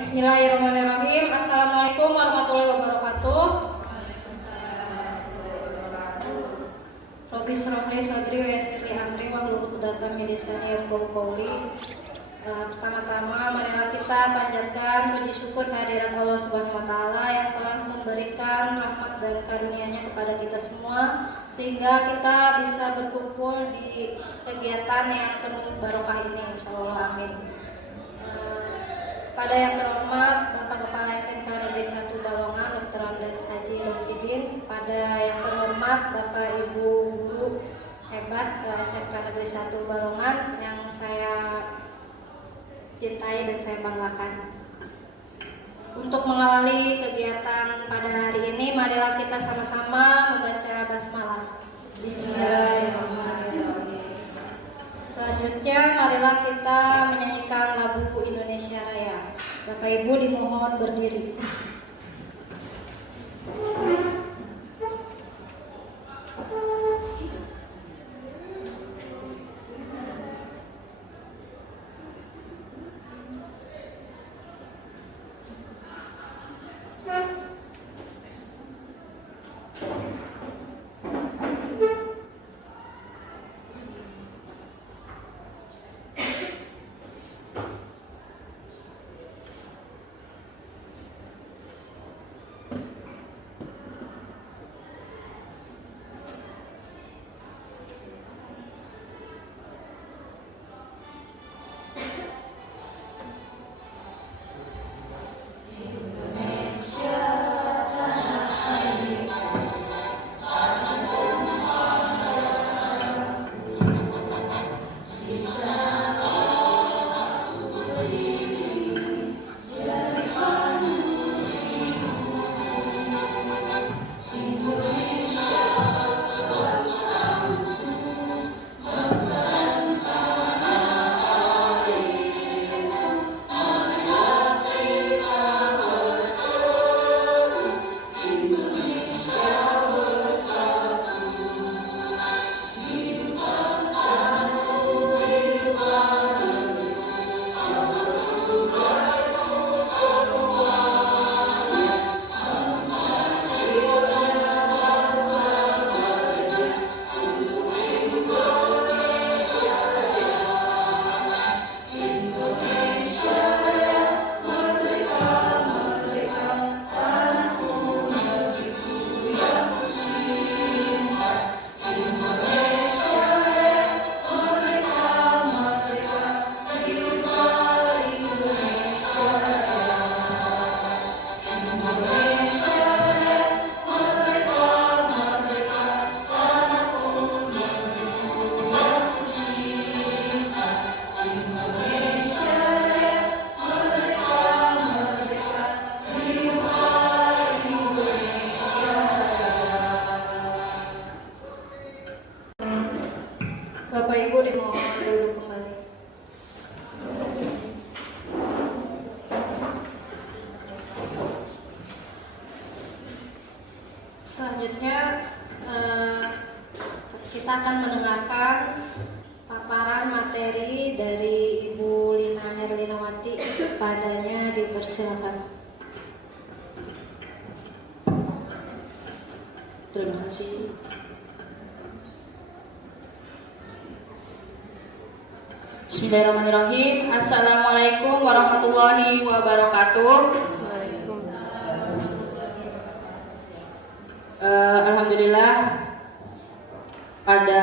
Bismillahirrahmanirrahim. Assalamualaikum warahmatullahi wabarakatuh. Robbi shrah li sadri wa yassir li amri wahlul 'uqdatam min lisani yafqahu qawli. Pertama-tama marilah kita panjatkan puji syukur kehadirat Allah Subhanahu wa taala yang telah memberikan rahmat dan karunia-Nya kepada kita semua sehingga kita bisa berkumpul di kegiatan yang penuh barokah ini, insyaallah, amin. Pada yang terhormat Bapak Kepala SMK Negeri 1 Balongan Dr. Amdes Haji Rosidin, pada yang terhormat Bapak Ibu guru hebat SMK Negeri 1 Balongan yang saya cintai dan saya banggakan. Untuk mengawali kegiatan pada hari ini, marilah kita sama-sama membaca basmalah. Bismillahirrahmanirrahim. Selanjutnya marilah kita menyanyikan lagu Indonesia Raya. Bapak Ibu dimohon berdiri. Bapak Ibu dimohon duduk kembali. Selanjutnya kita akan mendengarkan paparan materi dari Ibu Lina Herlinawati. Kepadanya dipersilakan. Terima kasih. Bismillahirrahmanirrahim. Assalamualaikum warahmatullahi wabarakatuh. Alhamdulillah pada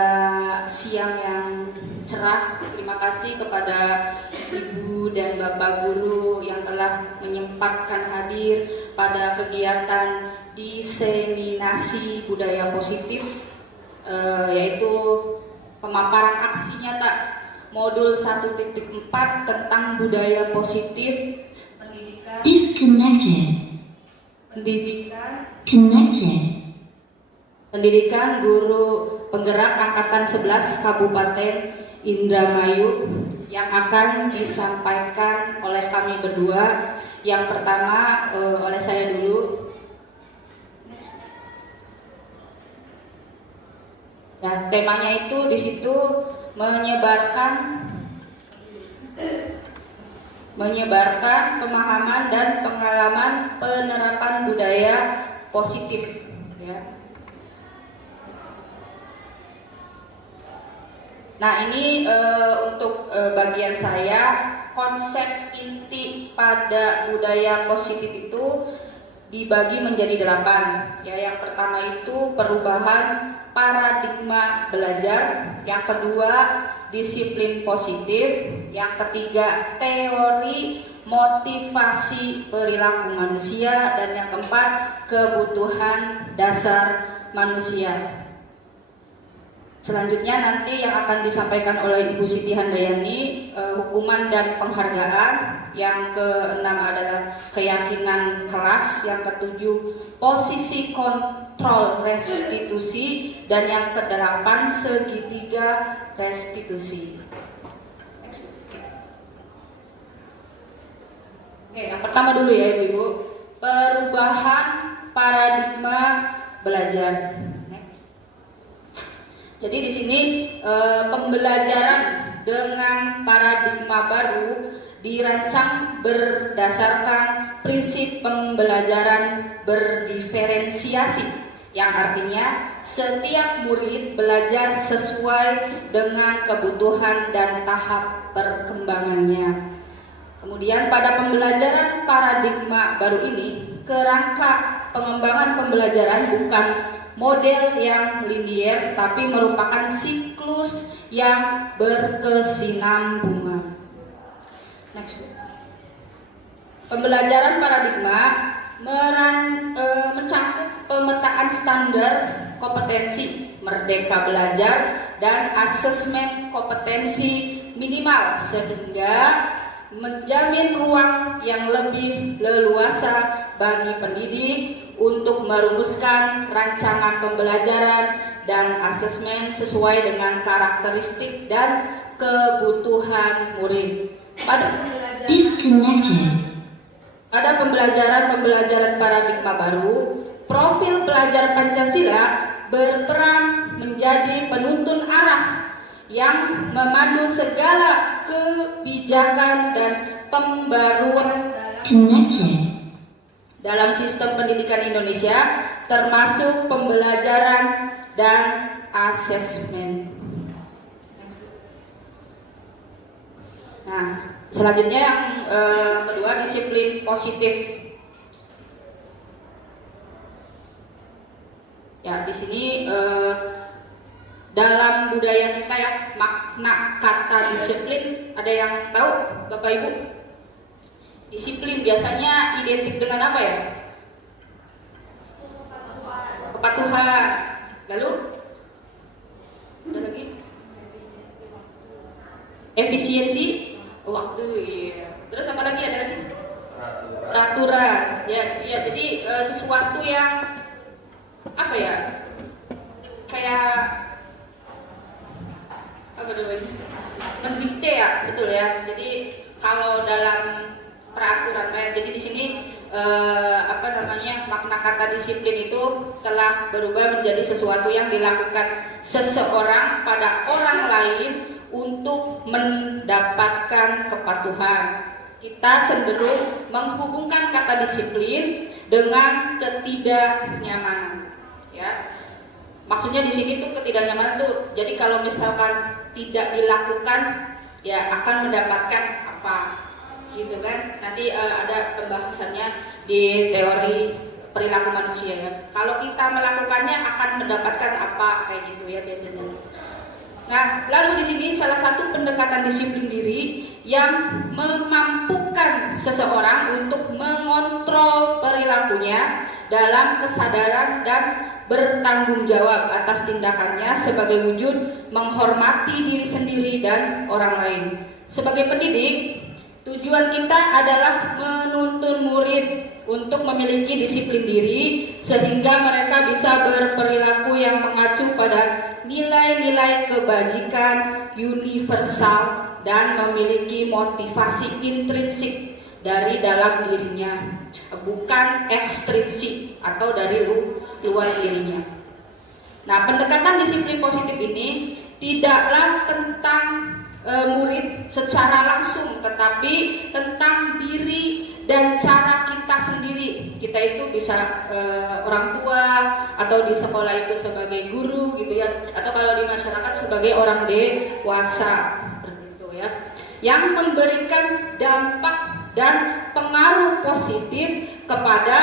siang yang cerah, terima kasih kepada Ibu dan Bapak Guru yang telah menyempatkan hadir pada kegiatan diseminasi budaya positif, yaitu pemaparan aksi nyata Modul 1.4 tentang budaya positif pendidikan pendidikan guru penggerak angkatan 11 Kabupaten Indramayu yang akan disampaikan oleh kami berdua. Yang pertama oleh saya dulu. Ya, temanya itu di situ menyebarkan menyebarkan pemahaman dan pengalaman penerapan budaya positif, ya. Nah, ini untuk bagian saya, konsep inti pada budaya positif itu dibagi menjadi 8. Ya, yang pertama itu perubahan paradigma belajar, yang kedua disiplin positif, yang ketiga teori motivasi perilaku manusia, dan yang keempat kebutuhan dasar manusia. Selanjutnya nanti yang akan disampaikan oleh Ibu Siti Handayani, hukuman dan penghargaan. Yang keenam adalah keyakinan kelas. Yang ketujuh posisi kontrol restitusi. Dan yang kedelapan segitiga restitusi. Oke, yang pertama dulu ya Ibu, perubahan paradigma belajar. Jadi di sini pembelajaran dengan paradigma baru dirancang berdasarkan prinsip pembelajaran berdiferensiasi, yang artinya setiap murid belajar sesuai dengan kebutuhan dan tahap perkembangannya. Kemudian pada pembelajaran paradigma baru ini, kerangka pengembangan pembelajaran bukan model yang linier, tapi merupakan siklus yang berkesinambungan. Next. Pembelajaran paradigma mencakup pemetaan standar kompetensi merdeka belajar dan asesmen kompetensi minimal, sehingga menjamin ruang yang lebih leluasa bagi pendidik untuk merumuskan rancangan pembelajaran dan asesmen sesuai dengan karakteristik dan kebutuhan murid. Pada pembelajaran paradigma baru, profil pelajar Pancasila berperan menjadi penuntun arah yang memandu segala kebijakan dan pembaruan dalam sistem pendidikan Indonesia, termasuk pembelajaran dan asesmen. Nah, selanjutnya yang kedua, disiplin positif. Ya, di sini dalam budaya kita ya, makna kata disiplin ada yang tahu, Bapak Ibu? Disiplin biasanya identik dengan apa ya? Kepatuhan. Lalu ada lagi? Efisiensi waktu. Iya. Terus apa lagi, ada lagi? Peraturan. Ya, jadi sesuatu yang apa ya? Kayak apa namanya? Mendikte ya, betul ya. Jadi kalau dalam peraturan, jadi di sini makna kata disiplin itu telah berubah menjadi sesuatu yang dilakukan seseorang pada orang lain untuk mendapatkan kepatuhan. Kita cenderung menghubungkan kata disiplin dengan ketidaknyamanan, ya. Maksudnya di sini tuh ketidaknyamanan tuh, jadi kalau misalkan tidak dilakukan, ya akan mendapatkan apa? Gitu kan, nanti ada pembahasannya di teori perilaku manusia ya. Kalau kita melakukannya akan mendapatkan apa, kayak gitu ya biasanya. Nah, lalu di sini salah satu pendekatan disiplin diri yang memampukan seseorang untuk mengontrol perilakunya dalam kesadaran dan bertanggung jawab atas tindakannya sebagai wujud menghormati diri sendiri dan orang lain. Sebagai pendidik, tujuan kita adalah menuntun murid untuk memiliki disiplin diri sehingga mereka bisa berperilaku yang mengacu pada nilai-nilai kebajikan universal dan memiliki motivasi intrinsik dari dalam dirinya, bukan ekstrinsik atau dari luar dirinya. Nah, pendekatan disiplin positif ini tidaklah tentang murid secara langsung, tetapi tentang diri dan cara kita sendiri. Kita itu bisa orang tua, atau di sekolah itu sebagai guru gitu ya, atau kalau di masyarakat sebagai orang dewasa seperti itu ya, yang memberikan dampak dan pengaruh positif kepada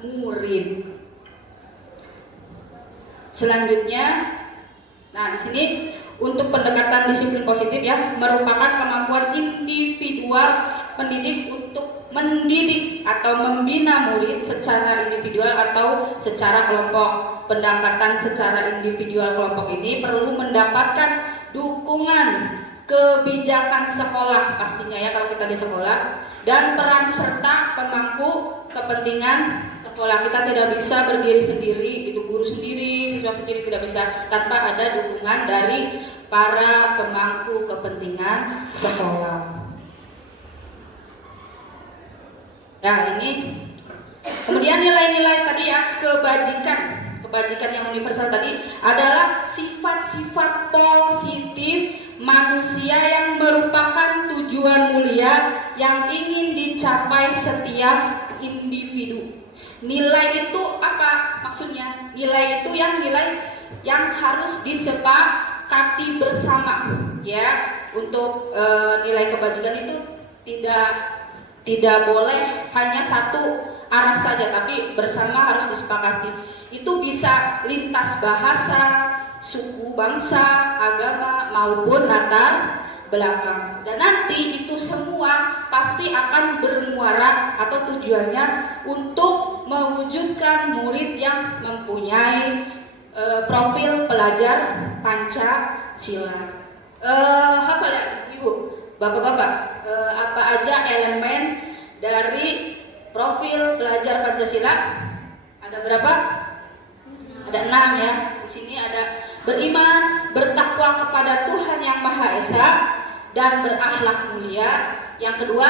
murid. Selanjutnya, nah di sini untuk pendekatan disiplin positif ya, merupakan kemampuan individual pendidik untuk mendidik atau membina murid secara individual atau secara kelompok. Pendekatan secara individual kelompok ini perlu mendapatkan dukungan kebijakan sekolah pastinya ya kalau kita di sekolah, dan peran serta pemangku kepentingan sekolah. Kita tidak bisa berdiri sendiri, itu guru sendiri, siswa sendiri tidak bisa tanpa ada dukungan dari para pemangku kepentingan sekolah. Ya ini. Kemudian nilai-nilai tadi ya, kebajikan yang universal tadi adalah sifat-sifat positif manusia yang merupakan tujuan mulia yang ingin dicapai setiap individu. Nilai itu apa maksudnya? Nilai itu nilai yang harus disepakati bersama ya. Untuk nilai kebajikan itu tidak boleh hanya satu arah saja, tapi bersama harus disepakati. Itu bisa lintas bahasa, suku, bangsa, agama maupun latar belakang. Dan nanti itu semua pasti akan bermuara atau tujuannya untuk mewujudkan murid yang mempunyai profil pelajar Pancasila. Hafal ya Ibu, Bapak-bapak, apa aja elemen dari profil pelajar Pancasila? Ada berapa? Ada 6 ya. Di sini ada beriman, bertakwa kepada Tuhan yang Maha Esa, dan berakhlak mulia. Yang kedua,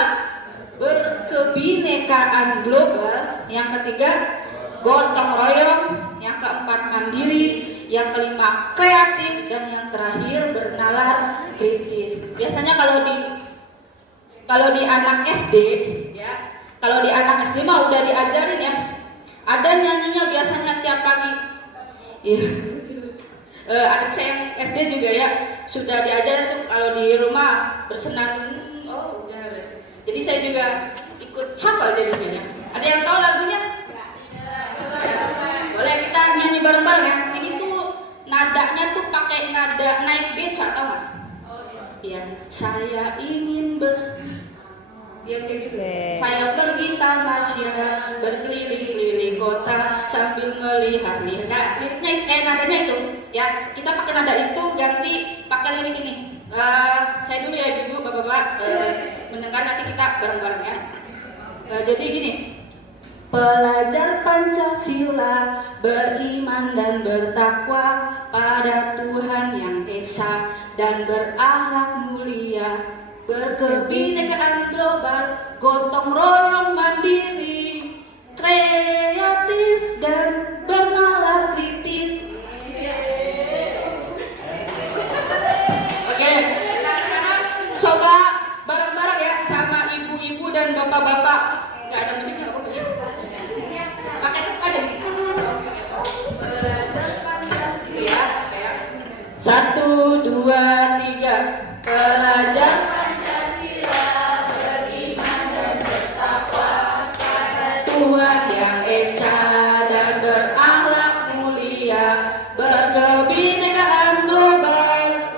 berkebinekaan global. Yang ketiga, gotong royong. Yang keempat, mandiri. Yang kelima, kreatif. Dan yang terakhir, bernalar kritis. Biasanya kalau di anak SD ya, kalau di anak SD mah udah diajarin ya. Ada nyanyinya biasanya tiap pagi. Iya. Adik saya yang SD juga ya sudah diajarin tuh kalau di rumah bersenandung. Oh udah. Jadi saya juga ikut hafal jadinya ya. Ada yang tahu lagunya? Boleh kita nyanyi bareng-bareng ya. Ini tuh nadanya tuh pakai nada naik pitch, atau nggak? Iya. Saya ingin ya kayak gitu. Saya pergi tamasya, berkeliling-keliling kota sambil melihat-lihat. Nah, liriknya nadanya itu ya, kita pakai nada itu ganti pakai lirik ini. Saya dulu ya Ibu, Bapak-bapak mendengar, nanti kita bareng-bareng ya. Jadi gini. Pelajar Pancasila beriman dan bertakwa pada Tuhan yang Esa dan berakhlak mulia, berkebinekaan global, gotong royong mandiri, kreatif dan bernalar kritis. Oke, coba bareng-bareng ya sama ibu-ibu dan bapak-bapak. Gak ada musiknya apa? Pakai cepat aja nih. Itu ya, kayak 1, 2, 3. Pelajar Pancasila beriman dan bertakwa pada Tuhan yang Esa dan berakhlak mulia, berkebinekaan global,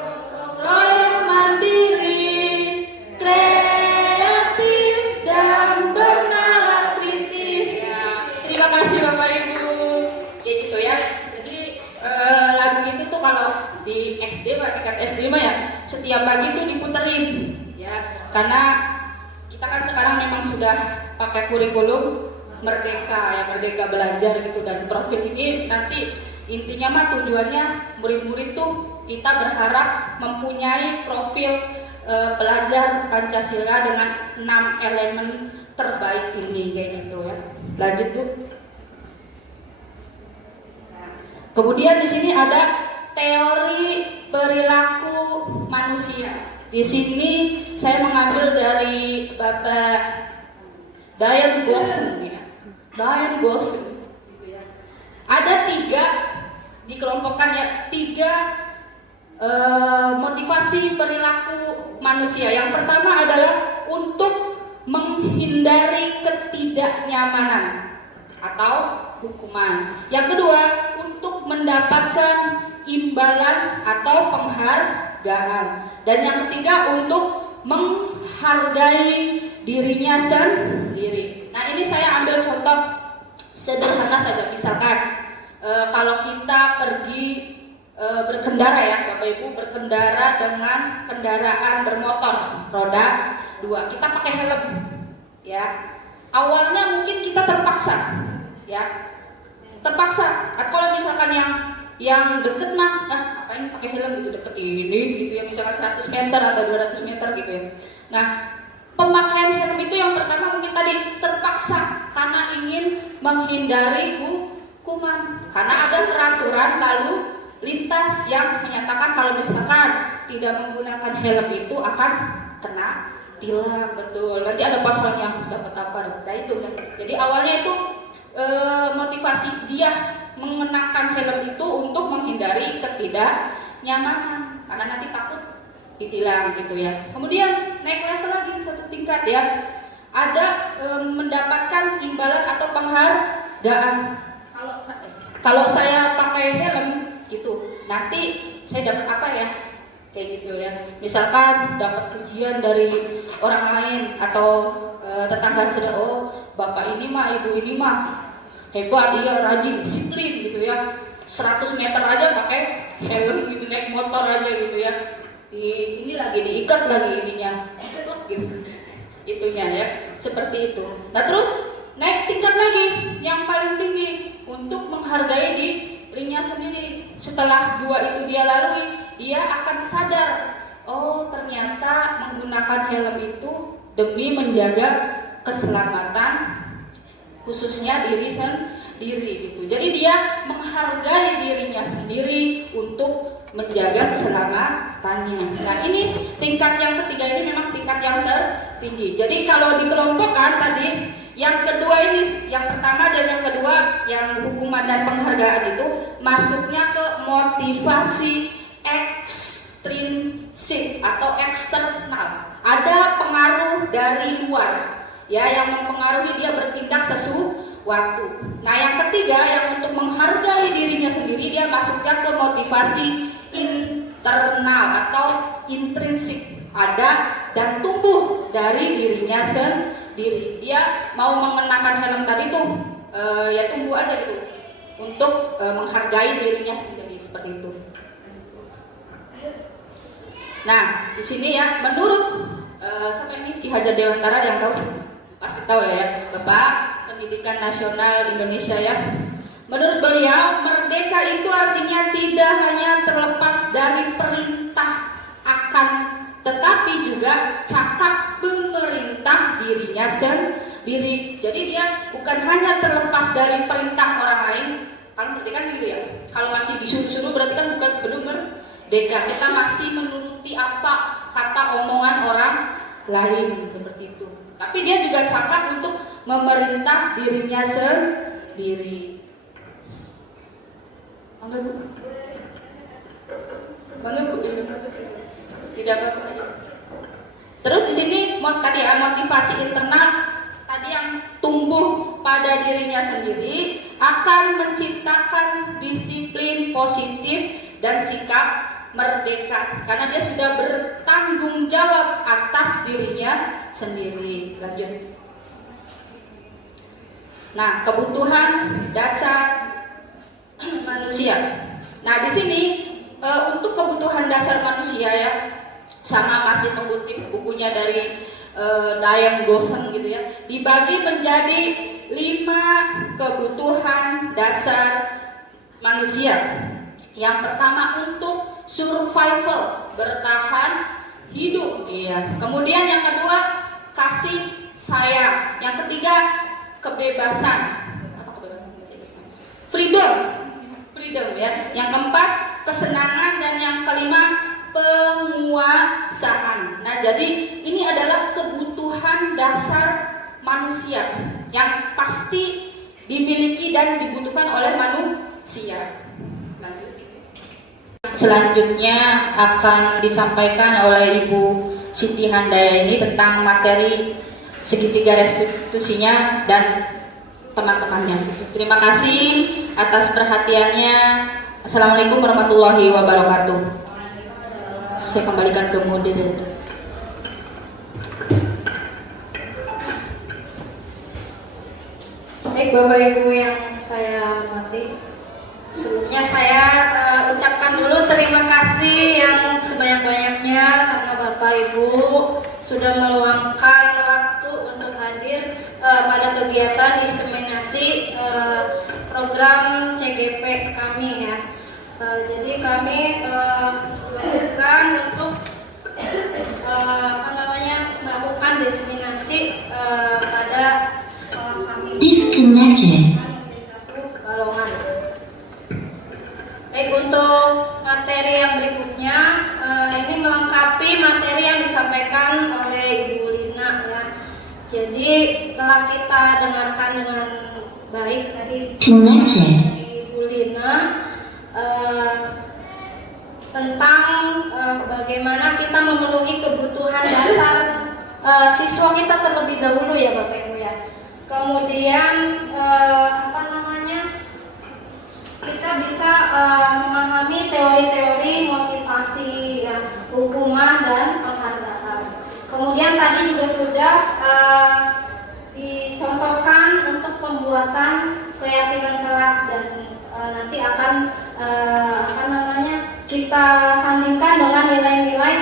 royong mandiri, kreatif dan bernalar kritis. Terima kasih Bapak Ibu. Kayak gitu ya. Jadi lagu itu tuh kalau di SD Pak, tingkat SD mah ya setiap pagi tuh diputerin ya, karena kita kan sekarang memang sudah pakai kurikulum merdeka ya, merdeka belajar gitu, dan profil ini nanti intinya mah tujuannya murid-murid tuh kita berharap mempunyai profil pelajar Pancasila dengan 6 elemen terbaik ini kayak gitu ya. Lanjut Bu. Kemudian di sini ada teori perilaku manusia. Di sini saya mengambil dari Bapak Diane Gossen ya. Diane Gossen gitu ya. Ada 3 dikelompokkan ya, 3 motivasi perilaku manusia. Yang pertama adalah untuk menghindari ketidaknyamanan atau hukuman. Yang kedua, untuk mendapatkan imbalan atau penghargaan. Dan yang ketiga, untuk menghargai dirinya sendiri. Nah, ini saya ambil contoh sederhana saja. Misalkan kalau kita pergi berkendara ya, Bapak Ibu, berkendara dengan kendaraan bermotor roda 2, kita pakai helm ya. Awalnya mungkin kita terpaksa ya, terpaksa. Kalau misalkan yang deket mah, ngapain pakai helm gitu, deket ini gitu ya, misalkan 100 meter atau 200 meter gitu ya. Nah, pemakaian helm itu yang pertama mungkin tadi terpaksa karena ingin menghindari hukuman, karena ada peraturan lalu lintas yang menyatakan kalau misalkan tidak menggunakan helm itu akan kena tilang. Betul, nanti ada pasalnya, dapat apa, nah itu kan. Jadi awalnya itu motivasi dia mengenakan helm itu untuk menghindari ketidaknyamanan, karena nanti takut ditilang gitu ya. Kemudian naik level lagi 1 tingkat ya, ada mendapatkan imbalan atau penghargaan. Kalau saya pakai helm gitu, nanti saya dapat apa ya, kayak gitu ya. Misalkan dapat pujian dari orang lain atau tetangga sudah, oh bapak ini mah, ibu ini mah hebat, dia rajin, disiplin gitu ya, 100 meter aja pakai helm gitu, naik motor aja gitu ya. Ini lagi diikat lagi ininya gitu, itunya ya, seperti itu. Nah terus naik tingkat lagi yang paling tinggi untuk menghargai dirinya sendiri. Setelah 2 itu dia lalui, dia akan sadar, oh ternyata menggunakan helm itu demi menjaga keselamatan khususnya diri sendiri gitu. Jadi dia menghargai dirinya sendiri untuk menjaga keselamatannya. Nah ini tingkat yang ketiga, ini memang tingkat yang tertinggi. Jadi kalau dikelompokkan tadi, yang kedua ini, yang pertama dan yang kedua, yang hukuman dan penghargaan itu masuknya ke motivasi ekstrinsik atau eksternal. Ada pengaruh dari luar ya, yang mempengaruhi dia bertindak sesuatu. Nah yang ketiga, yang untuk menghargai dirinya sendiri, dia masuknya ke motivasi internal atau intrinsik, ada dan tumbuh dari dirinya sendiri. Dia mau mengenakan helm tadi tuh ya tumbuh aja gitu untuk menghargai dirinya sendiri, seperti itu. Nah di sini ya, menurut sampai ini Ki Hajar Dewantara, yang tahu pasti tahu ya, Bapak Pendidikan Nasional Indonesia ya. Menurut beliau, merdeka itu artinya tidak hanya terlepas dari perintah akan, tetapi juga cakap memerintah dirinya sendiri. Jadi dia bukan hanya terlepas dari perintah orang lain. Kalau merdeka gitu ya, kalau masih disuruh-suruh berarti kan belum merdeka. Kita masih menuruti apa kata omongan orang lain, seperti itu. Tapi dia juga cakap untuk memerintah dirinya sendiri. Bangga Bu? Bangga Bu? Tidak apa-apa aja. Terus di sini tadi ya, motivasi internal tadi yang tumbuh pada dirinya sendiri akan menciptakan disiplin positif dan sikap merdeka, karena dia sudah bertanggung jawab atas dirinya sendiri. Lanjut. Nah, kebutuhan dasar manusia. Nah, di sini untuk kebutuhan dasar manusia ya, sama masih mengutip bukunya dari Diane Gossen gitu ya, dibagi menjadi 5 kebutuhan dasar manusia. Yang pertama untuk survival, bertahan hidup, iya. Kemudian yang kedua kasih sayang. Yang ketiga kebebasan. Apa kebebasan? Freedom ya. Yang keempat kesenangan, dan yang kelima penguasaan. Nah, jadi ini adalah kebutuhan dasar manusia yang pasti dimiliki dan dibutuhkan oleh manusia. Selanjutnya akan disampaikan oleh Ibu Siti Handayani tentang materi segitiga restitusinya dan teman-temannya. Terima kasih atas perhatiannya. Assalamualaikum warahmatullahi wabarakatuh. Saya kembalikan ke moderator. Baik Bapak Ibu yang saya hormati, sebelumnya saya ucapkan dulu terima kasih yang sebanyak-banyaknya karena Bapak Ibu sudah meluangkan waktu untuk hadir pada kegiatan diseminasi program CGP kami ya. Jadi kami melanjutkan untuk melakukan diseminasi pada sekolah kami. Disconnected. Balongan. Baik, untuk materi yang berikutnya ini melengkapi materi yang disampaikan oleh Ibu Lina ya. Jadi setelah kita dengarkan dengan baik dari Ibu Lina tentang bagaimana kita memenuhi kebutuhan dasar siswa kita terlebih dahulu ya Bapak Ibu ya. Kemudian kita bisa memahami teori-teori motivasi ya, hukuman dan penghargaan. Kemudian tadi juga sudah dicontohkan untuk pembuatan keyakinan kelas dan nanti akan kita sandingkan dengan nilai-nilai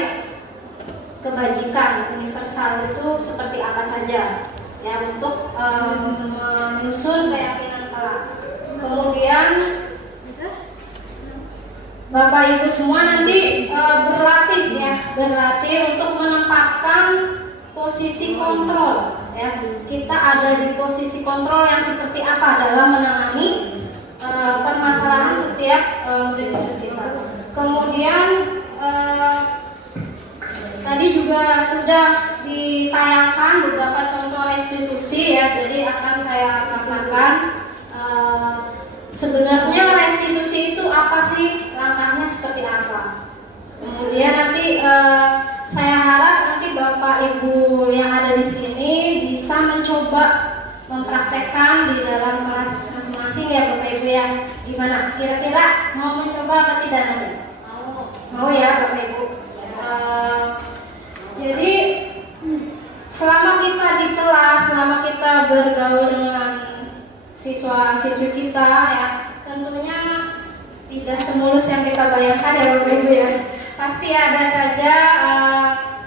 kebajikan universal itu seperti apa saja ya untuk menyusun keyakinan kelas. Kemudian Bapak Ibu semua nanti berlatih untuk menempatkan posisi kontrol ya. Kita ada di posisi kontrol yang seperti apa dalam menangani permasalahan setiap murid-murid kita. Kemudian tadi juga sudah ditayangkan beberapa contoh restitusi ya, jadi akan saya paparkan sebenarnya restitusi itu apa sih, langkahnya seperti apa. Kemudian nanti saya harap nanti Bapak Ibu yang ada di sini bisa mencoba mempraktekkan di dalam kelas masing-masing ya Bapak Ibu ya. Gimana? Kira-kira mau mencoba apa tidak nanti? Mau ya Bapak Ibu. Jadi selama kita di kelas, selama kita bergaul dengan siswa-siswi kita ya, tentunya tidak semulus yang kita bayangkan ya Bapak Ibu ya. Pasti ada saja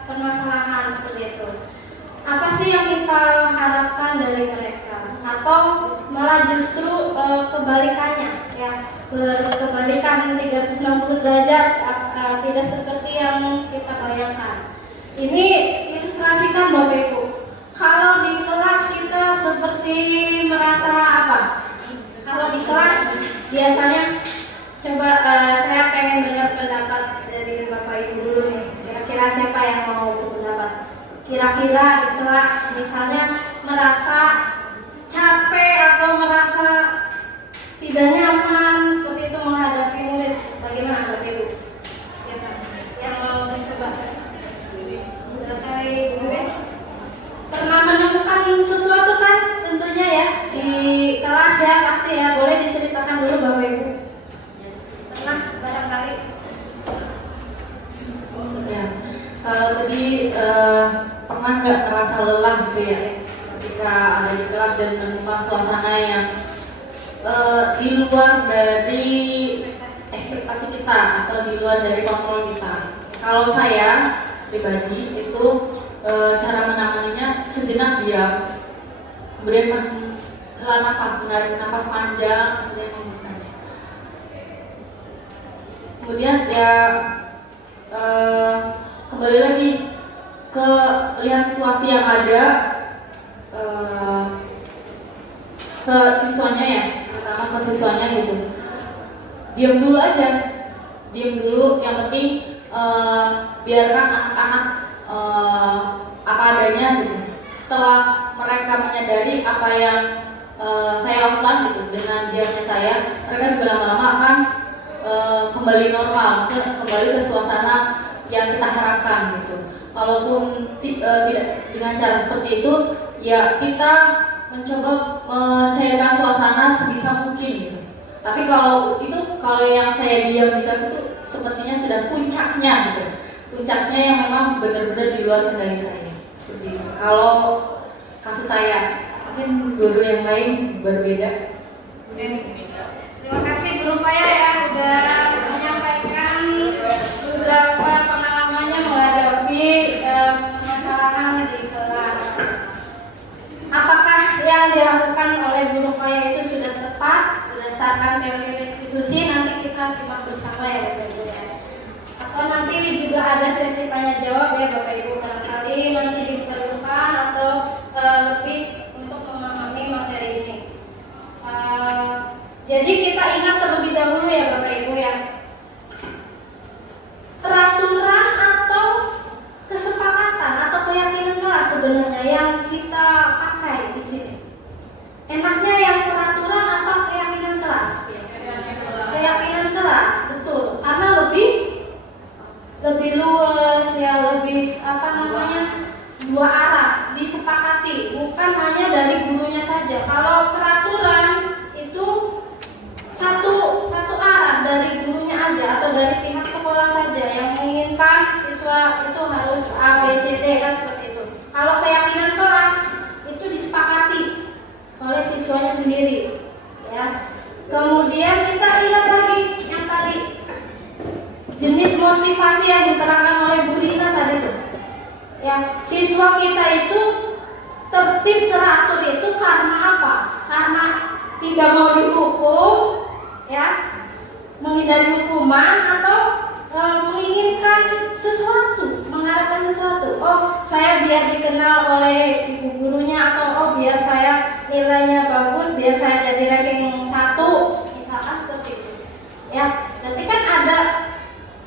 permasalahan seperti itu. Apa sih yang kita harapkan dari mereka? Atau malah justru kebalikannya ya, berkebalikan 360 derajat, tidak seperti yang kita bayangkan. Ini ilustrasikan Bapak Ibu. Kalau di kelas kita seperti merasa apa? Kalau di kelas biasanya coba saya pengen dengar pendapat dari Bapak Ibu dulu nih. Kira-kira siapa yang mau berpendapat? Kira-kira di kelas misalnya merasa capek atau merasa tidak nyaman seperti itu menghadapi murid. Bagaimana Bapak Ibu? Siapa yang mau mencoba? Dari Ibu pernah menemukan sesuatu kan tentunya ya di kelas ya, pasti ya, boleh diceritakan dulu Bapak Ibu. Pernah barangkali? Oh sudah. Kalau tadi pernah nggak merasa lelah gitu ya ketika ada di kelas dan menemukan suasana yang di luar dari ekspektasi kita atau di luar dari kontrol kita. Kalau saya pribadi itu cara menanganinya sejenak diam, kemudian menarik nafas panjang, kemudian menghembuskannya. Kemudian ya kembali lagi ke lihat situasi yang ada, ke siswanya ya, terutama ke siswanya gitu. Diam dulu aja, diam dulu. Yang penting biarkan anak-anak apa adanya gitu. Setelah mereka menyadari apa yang saya lakukan gitu dengan diamnya saya, mereka juga lama-lama akan kembali normal, maksudnya kembali ke suasana yang kita harapkan gitu. Kalaupun tidak dengan cara seperti itu, ya kita mencoba mencairkan suasana sebisa mungkin gitu. Tapi kalau yang saya diam di kelas itu sepertinya sudah puncaknya gitu. Puncaknya yang memang benar-benar di luar kendali saya. Seperti itu. Kalau kasus saya, mungkin guru yang lain berbeda. Terima kasih Guru Paya ya udah menyampaikan beberapa pengalamannya menghadapi permasalahan di kelas. Apakah yang dilakukan oleh Guru Paya itu sudah tepat berdasarkan teori restitusi? Nanti kita simak bersama ya Bapak Ibu ya. Atau nanti juga ada sesi tanya jawab ya Bapak Ibu, barangkali nanti diperlukan atau lebih untuk memahami materi ini. Jadi kita ingat terlebih dahulu ya Bapak Ibu ya, peraturan atau kesepakatan atau keyakinan kelas sebenarnya yang kita pakai di sini. Enaknya yang peraturan apa keyakinan kelas? Keyakinan kelas, betul. Karena lebih luas ya, lebih dua arah disepakati, bukan hanya dari gurunya saja. Kalau peraturan itu satu arah dari gurunya aja atau dari pihak sekolah saja yang menginginkan siswa itu harus A, B, C, D kan seperti itu. Kalau keyakinan kelas itu disepakati oleh siswanya sendiri ya. Kemudian kita ingat lagi yang tadi jenis motivasi yang diterangkan oleh Bu Lina tadi tuh ya, siswa kita itu tertib teratur itu karena apa? Karena tidak mau dihukum ya, menghindari hukuman atau menginginkan sesuatu, mengharapkan sesuatu. Oh, saya biar dikenal oleh ibu gurunya, atau oh biar saya nilainya bagus, biar saya jadi ranking 1, misalkan seperti itu. Ya, berarti kan ada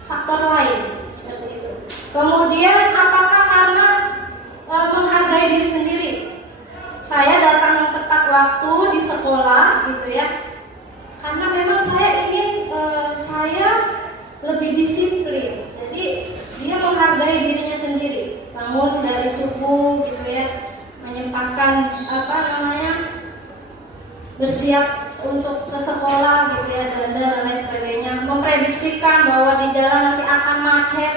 faktor lain seperti itu. Kemudian apakah karena menghargai diri sendiri? Saya datang tepat waktu di sekolah gitu ya, karena memang saya ingin saya lebih disiplin. Jadi dia menghargai dirinya sendiri, bangun dari subuh gitu ya, menyempatkan bersiap untuk ke sekolah gitu ya, dan lain sebagainya, memprediksikan bahwa di jalan nanti akan macet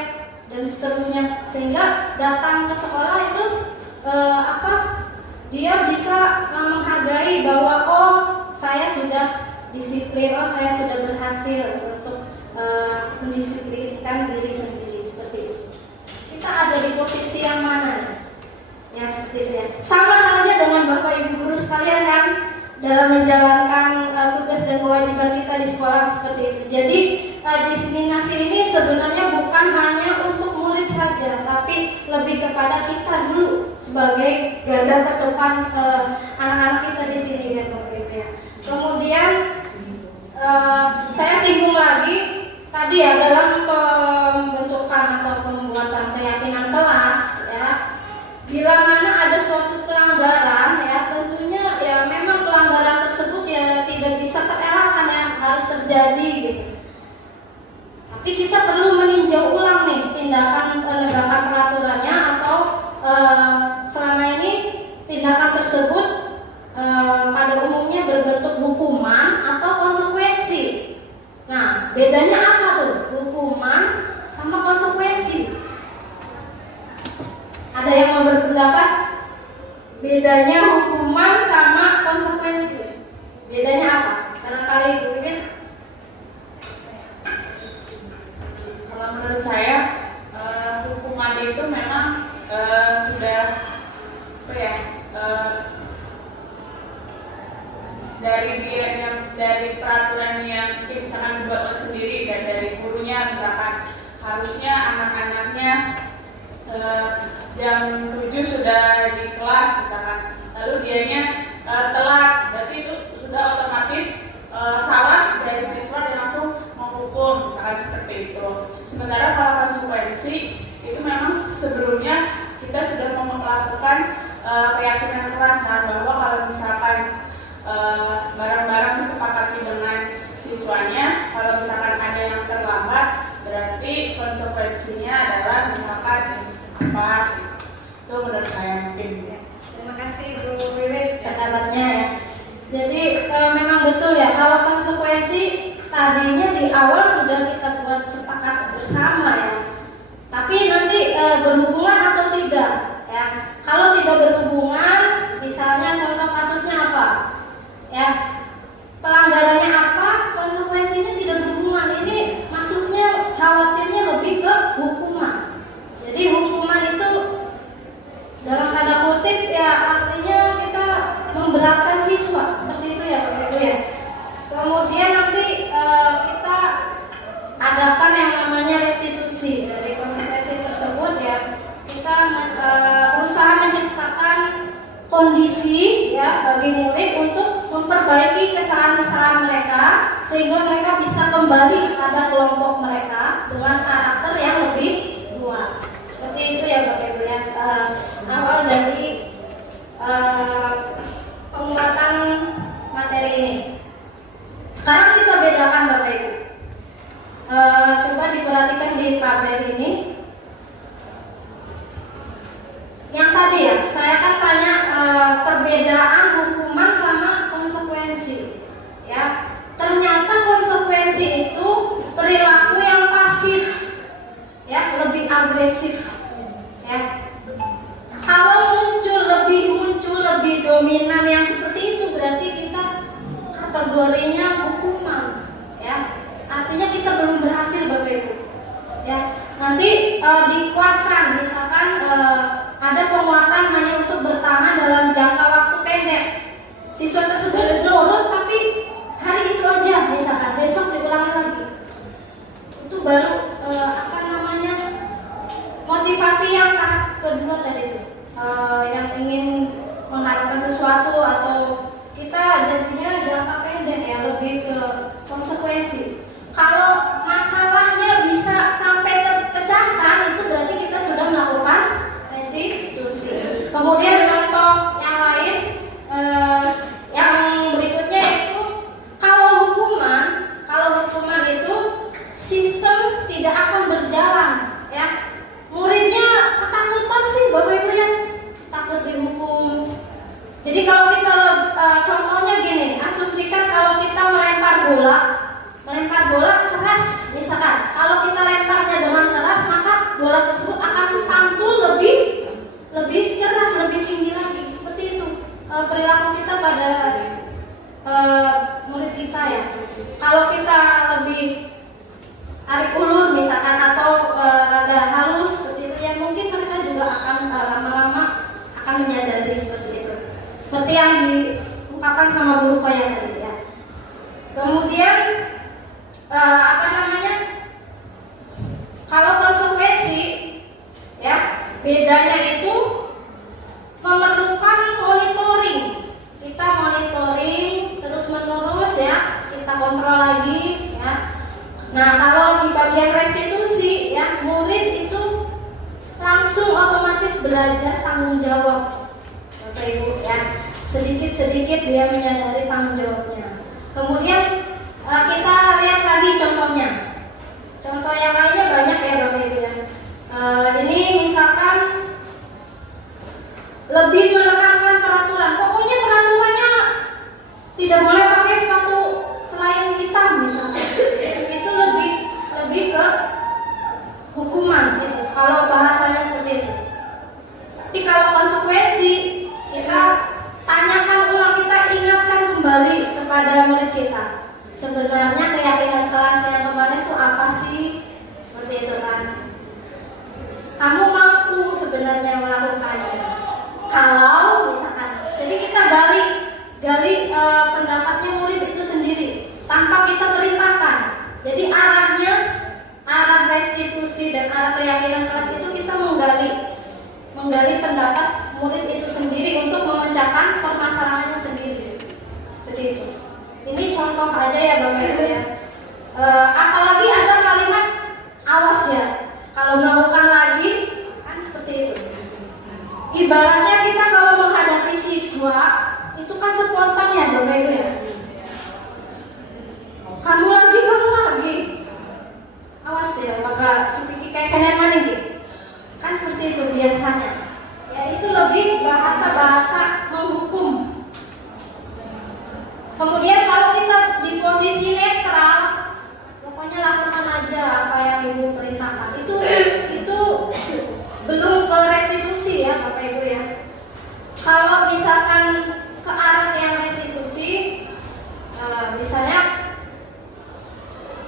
dan seterusnya, sehingga datang ke sekolah itu dia bisa menghargai bahwa oh saya sudah disiplin, oh saya sudah berhasil untuk mendisiplinkan diri sendiri, seperti itu. Kita ada di posisi yang mana? Ya seperti itu ya. Sama halnya dengan Bapak Ibu guru sekalian kan, dalam menjalankan tugas dan kewajiban kita di sekolah seperti itu. Jadi diseminasi ini sebenarnya bukan hanya untuk murid saja, tapi lebih kepada kita dulu sebagai garda terdepan anak-anak kita di sini kan Bapak Ibu ya. Kemudian saya singgung lagi tadi ya, dalam pembentukan atau pembuatan keyakinan kelas ya, bila mana ada suatu pelanggaran ya, tentunya ya memang pelanggaran tersebut ya tidak bisa terelakkan ya, harus terjadi gitu. Tapi kita perlu meninjau ulang nih tindakan penegakan peraturannya, atau selama ini tindakan tersebut pada umumnya berbentuk hukuman atau konsekuensi. Nah, bedanya apa tuh hukuman sama konsekuensi? Ada yang mau berpendapat bedanya hukuman sama konsekuensi? Bedanya apa? Barangkali Ibu Wiwit. Kalau menurut saya hukuman itu memang sudah dari peraturan yang misalkan dibuat oleh sendiri dan dari gurunya, misalkan harusnya anak-anaknya jam 7 sudah di kelas misalkan, lalu dianya telat, berarti itu sudah otomatis salah dari siswa dan langsung menghukum misalkan seperti itu. Sementara kalau mestinya adalah misalkan apa itu menurut saya mungkin ya. Terima kasih Bu Wiwit pendapatnya ya. Jadi memang betul ya, kalau konsekuensi tadinya di awal sudah kita buat sepakat bersama ya. Tapi nanti berhubungan atau tidak ya. Kalau tidak berhubungan, misalnya contoh kasusnya apa? Ya. Pelanggarannya apa? Konsekuensinya tidak berhubungan. Ini maksudnya khawatirnya lebih ke hukuman. Jadi hukuman itu dalam tanda kutip ya artinya kita memberatkan siswa seperti itu ya Bapak Ibu ya. Kemudian nanti kita adakan yang namanya restitusi dari konsekuensi tersebut ya. Kita berusaha menciptakan kondisi ya bagi murid untuk memperbaiki kesalahan-kesalahan mereka sehingga mereka bisa kembali pada kelompok mereka dengan karakter yang lebih luas. Seperti itu ya Bapak Ibu ya. Awal dari penguatan materi ini. Sekarang kita bedakan Bapak Ibu. Coba diperhatikan di tabel ini. Yang tadi ya, saya kan tanya perbedaan hukuman sama konsekuensi. Ya, ternyata konsekuensi itu perilaku yang pasif, ya, lebih agresif. Ya, kalau muncul lebih dominan yang seperti itu berarti kita kategorinya hukuman. Ya, artinya kita belum berhasil Bapak Ibu. Ya, nanti dikuatkan, misalkan ada penguatan hanya untuk bertahan dalam jangka waktu pendek. Siswa tersebut nurut tapi hari itu aja, misalkan besok diulangi lagi. Itu baru motivasi yang tahap kedua tadi itu, yang ingin mengharapkan sesuatu atau kita jadinya jangka pendek ya, lebih ke konsekuensi. Kalau masalahnya bisa sampai terpecahkan, itu berarti kita sudah melakukan restitusi. Kemudian contoh yang lain, yang berikutnya itu kalau hukuman itu sistem tidak akan berjalan, ya. Muridnya ketakutan sih Bapak Ibu ya, takut dihukum. Jadi kalau kita contohnya gini, asumsikan kalau kita melempar bola keras misalkan, kalau kita lemparnya dengan keras maka bola tersebut akan pantul lebih keras, lebih tinggi lagi. Seperti itu perilaku kita pada murid kita ya. Kalau kita lebih tarik ulur misalkan atau rada halus seperti itu ya, mungkin mereka juga akan lama-lama akan menyadari seperti itu. Seperti yang diungkapkan sama guru Koya tadi ya. Kemudian kalau konsekuensi ya, bedanya itu memerlukan monitoring. Kita monitoring terus menerus ya, kita kontrol lagi ya. Nah, kalau di bagian restitusi ya, murid itu langsung otomatis belajar tanggung jawab Bapak Ibu ya. Sedikit-sedikit dia menyadari tanggung jawabnya. Kemudian kita lihat lagi contohnya. Contoh yang lainnya banyak ya Bapak Ibu ya. Ini misalkan lebih menekankan peraturan. Pokoknya peraturannya tidak boleh pakai sepatu selain hitam misalkan. Itu lebih ke hukuman gitu. Kalau bahasanya seperti itu. Tapi kalau konsekuensi, kita tanyakan ulang, kita ingatkan kembali kepada murid kita. Sebenarnya keyakinan kelas yang kemarin itu apa sih? Seperti itu kan. Kamu mampu sebenarnya melakukannya. Kalau misalkan, jadi kita gali pendapatnya murid itu sendiri tanpa kita perintahkan. Jadi arah restitusi dan arah keyakinan kelas itu kita menggali pendapat murid itu sendiri untuk memecahkan permasalahannya sendiri. Seperti itu. Ini contoh aja ya Bapak Ibu ya. Apalagi ada kalimat awas ya. Kalau melakukan lagi kan seperti itu. Ibaratnya kita kalau menghadapi siswa itu kan spontan ya Bapak Ibu ya. Kamu lagi. Awas ya, maka sedikit kayak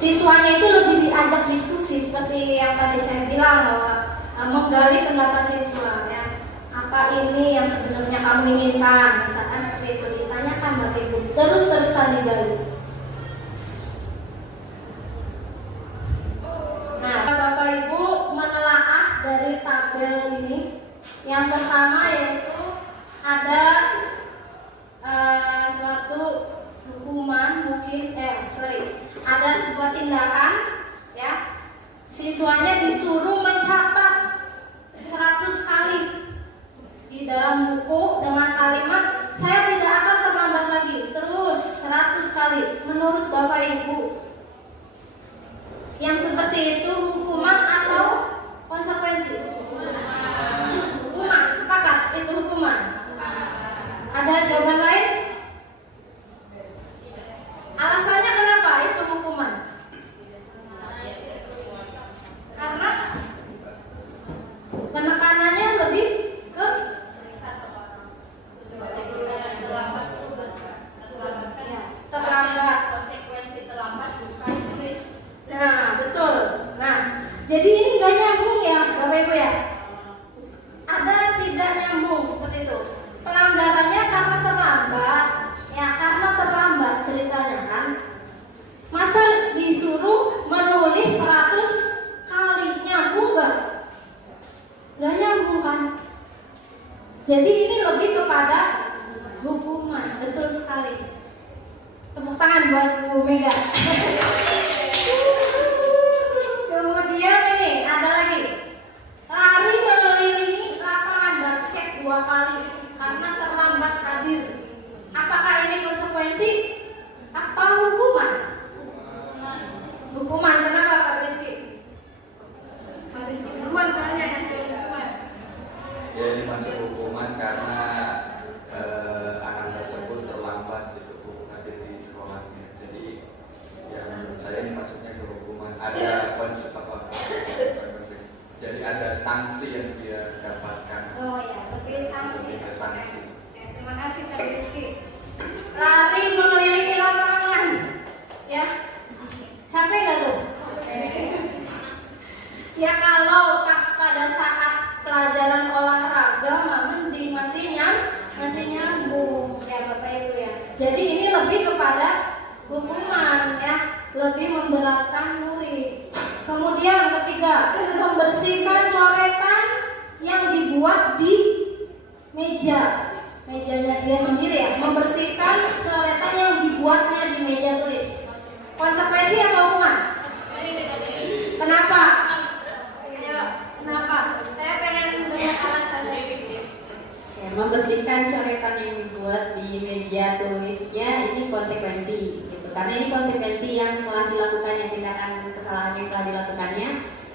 siswanya itu lebih diajak diskusi seperti yang tadi saya bilang bahwa menggali pendapat siswa ya. Apa ini yang sebenarnya kamu inginkan? Misalkan seperti itu ditanyakan Bapak Ibu, terus-terusan digali. Nah, Bapak Ibu menelaah dari tabel ini. Yang pertama yaitu ada suatu hukuman mungkin ada sebuah tindakan ya, siswanya disuruh mencatat 100 kali di dalam buku dengan kalimat saya tidak akan terlambat lagi, terus 100 kali. Menurut Bapak Ibu yang seperti itu hukuman atau konsekuensi? Hukuman, sepakat itu hukuman. Ada jawaban lain? Alasannya kenapa itu hukuman? Karena penekanannya lebih ke terlambat. Konsekuensi terlambat bukan tulis. Nah, betul. Nah, jadi ini nggak nyambung ya, Bapak Ibu ya. Ada tidak nyambung seperti itu. Pelanggarannya karena terlambat, ya karena terlambat ceritanya kan. Masa disuruh menulis 100 kali, nyambung nggak? Nggak nyambung kan? Jadi ini lebih kepada hukuman, betul sekali. Tepuk tangan buat Bu Mega. Kemudian ini ada lagi, lari mengelilingi lapangan basket 2 kali karena terlambat hadir. Apakah ini konsekuensi? Apa hukuman? Hukuman. Kenapa Pak Rizky? Pak Rizky duluan soalnya yang ke hukuman. Ya, ini masuk hukuman karena anak tersebut terlambat gitu hadir di sekolahnya. Jadi ya menurut saya ini masuknya ke hukuman. Ada konsekuensi. Jadi ada sanksi yang dia dapatkan. Oh ya, lebih sanksi. Lebih ke sanksi. Oke, terima kasih Pak Rizky. Lari mengelilingi lapangan, ya. Capek nggak tuh? Ya kalau pas pada saat pelajaran olahraga, mending masih nyambung ya Bapak Ibu ya. Jadi ini lebih kepada hukuman ya, lebih memberatkan murid. Kemudian ketiga, membersihkan coretan yang dibuat di mejanya dia sendiri ya, membersihkan coretan yang dibuatnya di meja tulis. Konsekuensi apa hukuman? Kenapa? Ayo, kenapa? Saya pengen dengar alasannya. Ya, membersihkan coretan yang dibuat di meja tulisnya ini konsekuensi gitu. Karena ini konsekuensi yang telah dilakukan, yang tindakan kesalahan yang telah dilakukannya,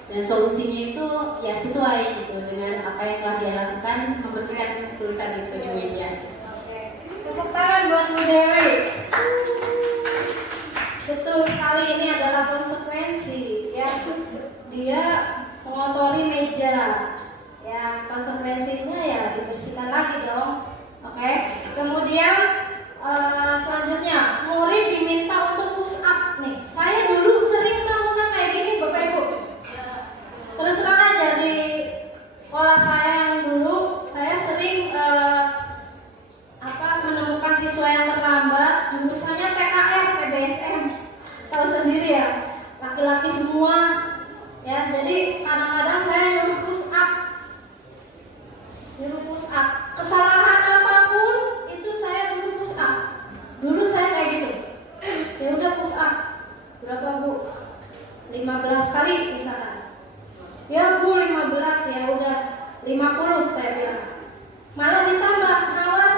dan solusinya itu ya sesuai gitu dengan apa yang telah dia lakukan, membersihkan tulisan itu di meja. Oke. Tepuk tangan buat Bu Dewi. Betul sekali, ini adalah konsekuensi ya. Dia mengotori meja. Ya, konsekuensinya ya dibersihkan lagi dong. Oke. Kemudian selanjutnya, murid diminta untuk push up nih. Saya dulu sering melakukan kayak gini Bapak Ibu. Terus terang aja di sekolah saya yang dulu, saya sering menemukan siswa yang terlambat, jurusannya PKR, PBSM. Tahu sendiri ya, laki-laki semua. Ya, jadi kadang-kadang saya nyuruh push up. Kesalahan apapun itu saya suruh push up. Dulu saya kayak gitu. Ya udah push up. Berapa Bu? 15 kali misalkan. Ya Bu 15, ya udah 50 saya bilang. Malah ditambah nawar.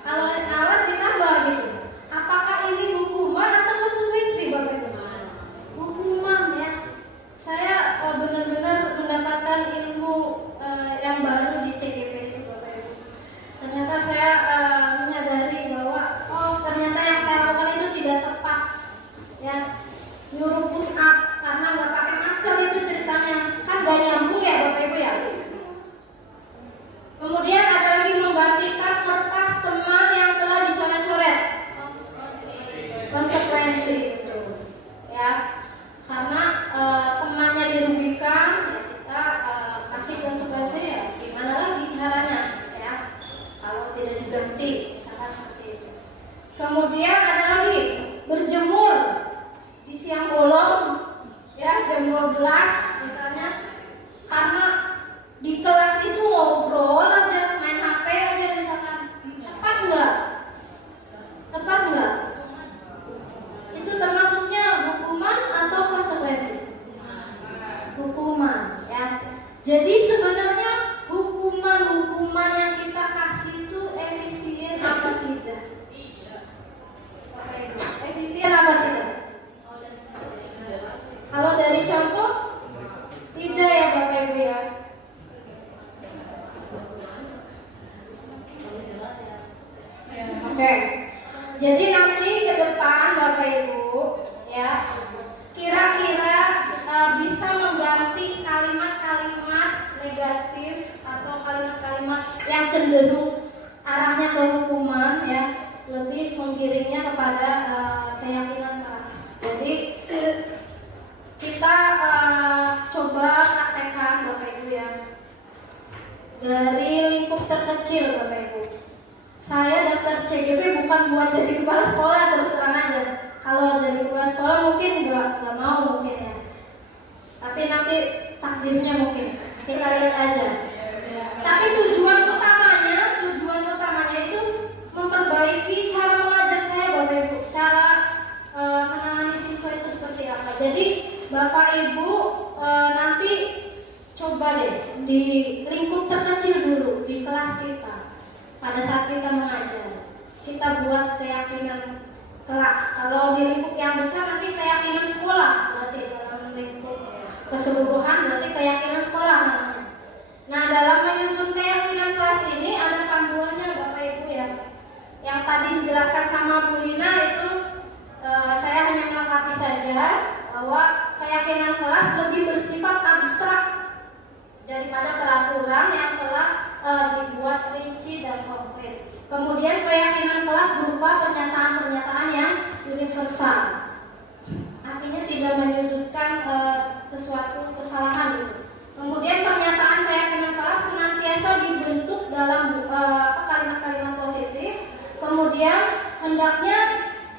Kalau nawar ditambah gitu. Apakah ini hukuman atau konsekuensi Bapak Ibu? Hukuman ya. Saya benar-benar mendapatkan ilmu yang baru di CGP itu Bapak Ibu. Ternyata saya menyadari bahwa ternyata yang saya lakukan itu tidak tepat. Ya, nyuruh push up karena nggak pakai masker itu ceritanya, kan nggak nyambung ya Bapak Ibu ya. Kemudian ada lagi menggantikan kertas teman yang cenderung arahnya ke hukuman ya, lebih menggiringnya kepada keyakinan keras. Jadi kita coba praktekkan Bapak Ibu ya, dari lingkup terkecil Bapak Ibu. Saya daftar CGP bukan buat jadi kepala sekolah, terus terang aja. Kalau jadi kepala sekolah mungkin nggak mau mungkin ya. Tapi nanti takdirnya mungkin kita lihat aja. Tapi tujuan utamanya itu memperbaiki cara mengajar saya Bapak Ibu, cara menangani siswa itu seperti apa. Jadi Bapak Ibu nanti coba deh di lingkup terkecil dulu di kelas kita. Pada saat kita mengajar, kita buat keyakinan kelas. Kalau di lingkup yang besar nanti keyakinan sekolah, berarti dalam lingkup keseluruhan berarti keyakinan sekolah namanya. Nah, dalam menyusun keyakinan kelas ini ada panduannya Bapak Ibu ya. Yang tadi dijelaskan sama Bu Lina itu saya hanya melengkapi saja bahwa keyakinan kelas lebih bersifat abstrak daripada peraturan yang telah dibuat rinci dan konkret. Kemudian keyakinan kelas berupa pernyataan-pernyataan yang universal. Artinya tidak menyudutkan sesuatu kesalahan gitu. Kemudian pernyataan keyakinan kelas senantiasa dibentuk dalam kalimat-kalimat positif. Kemudian hendaknya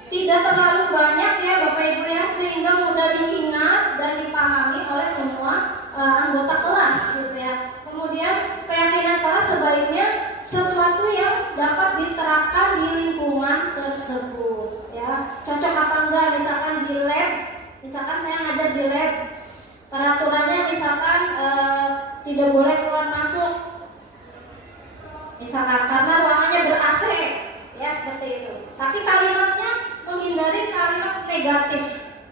tidak terlalu banyak ya Bapak Ibu ya, sehingga mudah diingat dan dipahami oleh semua anggota kelas gitu ya. Kemudian keyakinan kelas sebaiknya sesuatu yang dapat diterapkan di lingkungan tersebut ya. Cocok apa enggak, misalkan di lab, misalkan saya ngajar di lab, peraturannya misalkan tidak boleh keluar masuk misalkan karena ruangannya ber-AC ya, seperti itu. Tapi kalimatnya menghindari kalimat negatif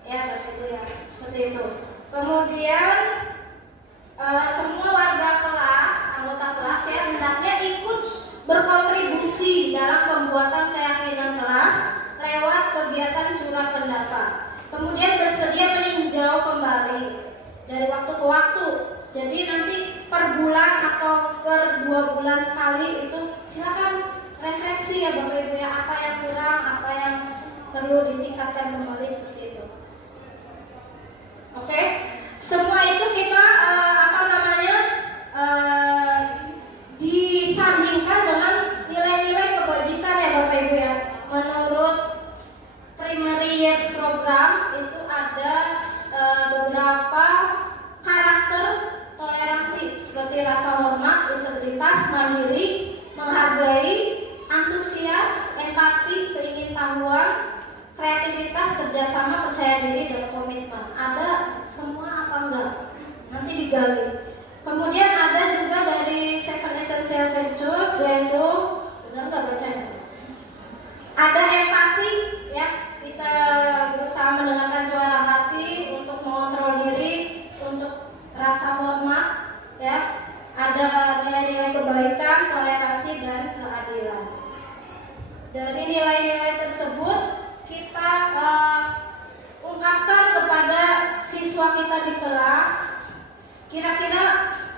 ya Bapak Ibu ya, seperti itu. Kemudian semua warga kelas, anggota kelas ya, hendaknya ikut berkontribusi dalam pembuatan keyakinan kelas lewat kegiatan curah pendapat. Kemudian bersedia meninjau kembali dari waktu ke waktu. Jadi nanti per bulan atau per 2 bulan sekali itu silakan refleksi ya Bapak Ibu ya, apa yang kurang, apa yang perlu ditingkatkan kembali, seperti itu. Oke, semua itu kita disandingkan dengan nilai-nilai kebajikan ya Bapak Ibu ya. Menurut Primary Years Program itu ada beberapa karakter toleransi seperti rasa hormat, integritas, mandiri, menghargai, antusias, empati, keingintahuan, kreativitas, kerjasama, percaya diri, dan komitmen. Ada semua apa enggak? Nanti digali. Kemudian ada juga dari Seven Essential Virtues, yaitu benar nggak bacanya? Ada empati, ya, kita berusaha mendengarkan suara hati untuk mengontrol diri, untuk rasa hormat, ya. Ada nilai-nilai kebaikan, toleransi, dan keadilan. Dari nilai-nilai tersebut kita ungkapkan kepada siswa kita di kelas. Kira-kira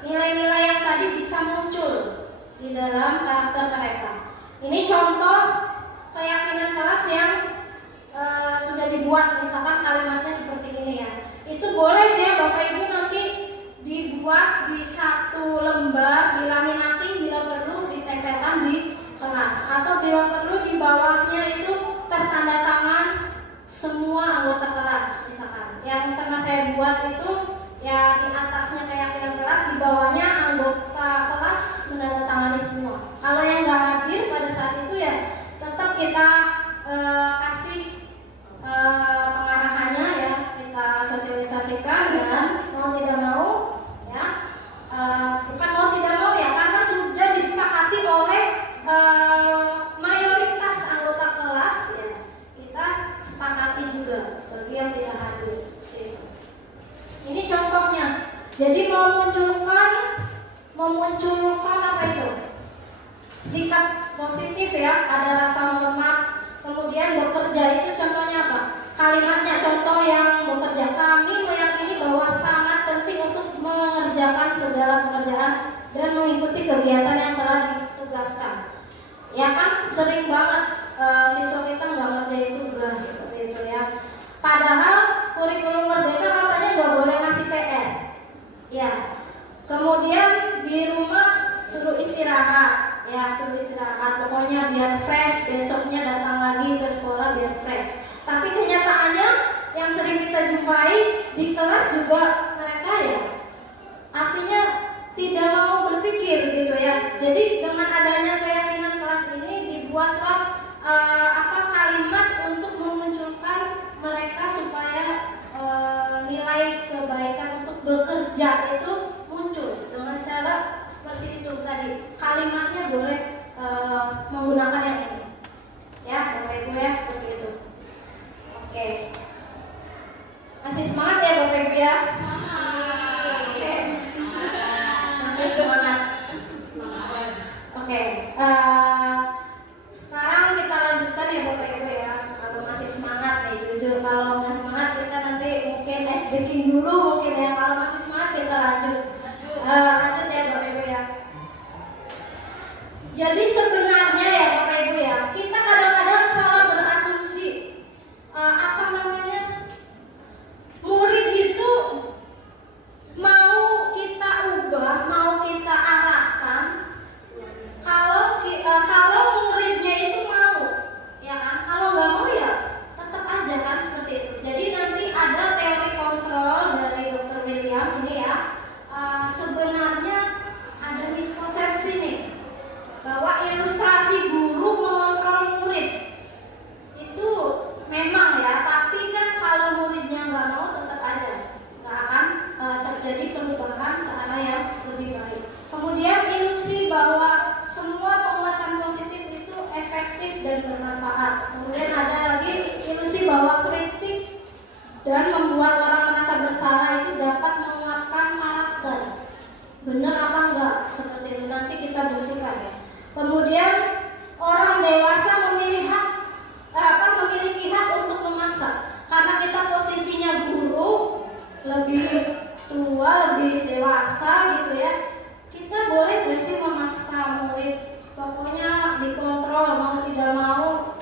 nilai-nilai yang tadi bisa muncul di dalam karakter mereka. Ini contoh keyakinan kelas yang sudah dibuat, misalkan kalimatnya seperti ini ya. Itu boleh ya Bapak Ibu nanti dibuat di satu lembar, dilaminati, bila perlu ditempelkan di kelas, atau bila perlu di bawahnya itu tertanda tangan semua anggota kelas misalkan. Yang pernah saya buat itu ya, di atasnya keyakinan kelas, di bawahnya anggota kelas menandatangani semua. Kalau yang nggak hadir pada saat itu ya tetap kita kasih pengarahannya ya, kita sosialisasikan, dan mau tidak mau ya, bukan mau tidak mau ya, karena sudah disepakati oleh mayoritas anggota kelas ya, kita sepakati juga bagi yang tidak hadir. Ini contohnya. Jadi memunculkan apa itu? Sikap positif ya, ada rasa hormat. Kemudian bekerja itu contohnya apa? Kalimatnya, contoh yang bekerja. Kami meyakini bahwa sangat penting untuk mengerjakan segala pekerjaan dan mengikuti kegiatan yang telah tugaskan. Ya kan sering banget siswa kita nggak ngerjain tugas seperti itu ya. Padahal kurikulum merdeka katanya nggak boleh ngasih PR. Ya. Kemudian di rumah suruh istirahat, ya suruh istirahat. Pokoknya biar fresh, besoknya datang lagi ke sekolah biar fresh. Tapi kenyataannya yang sering kita jumpai di kelas juga mereka ya, artinya tidak mau berpikir gitu ya. Jadi dengan adanya keyakinan kelas ini dibuatlah kalimat untuk memunculkan mereka supaya nilai kebaikan untuk bekerja itu muncul dengan cara seperti itu tadi. Kalimatnya boleh menggunakan yang ini, ya Bapak Ibu ya, seperti itu. Oke, masih semangat ya Bapak Ibu ya? Semangat. Oke, masih semangat. Oke, sekarang kita lanjutkan ya Bapak Ibu ya. Kalau masih semangat nih, jujur kalau nggak semangat kita nanti mungkin ice breaking dulu mungkin ya. Kalau masih semangat kita lanjut. Lanjut ya Bapak Ibu ya. Jadi sebenarnya ya Bapak Ibu ya, kita kadang-kadang salah berasumsi. Murid itu mau kita ubah, mau kita arahkan kalau muridnya itu mau, ya kan? Kalau nggak mau ya tetap aja kan seperti itu. Jadi nanti ada teori kontrol dari Dr. William ini ya. Sebenarnya ada miskonsepsi nih bahwa ilustrasi guru mengontrol murid itu memang ya, tapi kan kalau muridnya nggak mau tetap aja nggak akan terjadi perubahan ke arah yang lebih baik. Kemudian ilusi bahwa semua penguatan positif itu efektif dan bermanfaat. Kemudian ada lagi ilusi bahwa kritik dan membuat orang merasa bersalah itu dapat menguatkan karakter. Benar apa enggak? Seperti itu nanti kita buktikan ya. Kemudian orang dewasa memiliki hak untuk memaksa. Karena kita posisinya guru, lebih tua, lebih dewasa gitu ya. Kita boleh nggak sih memaksa murid? Pokoknya dikontrol, mau tidak mau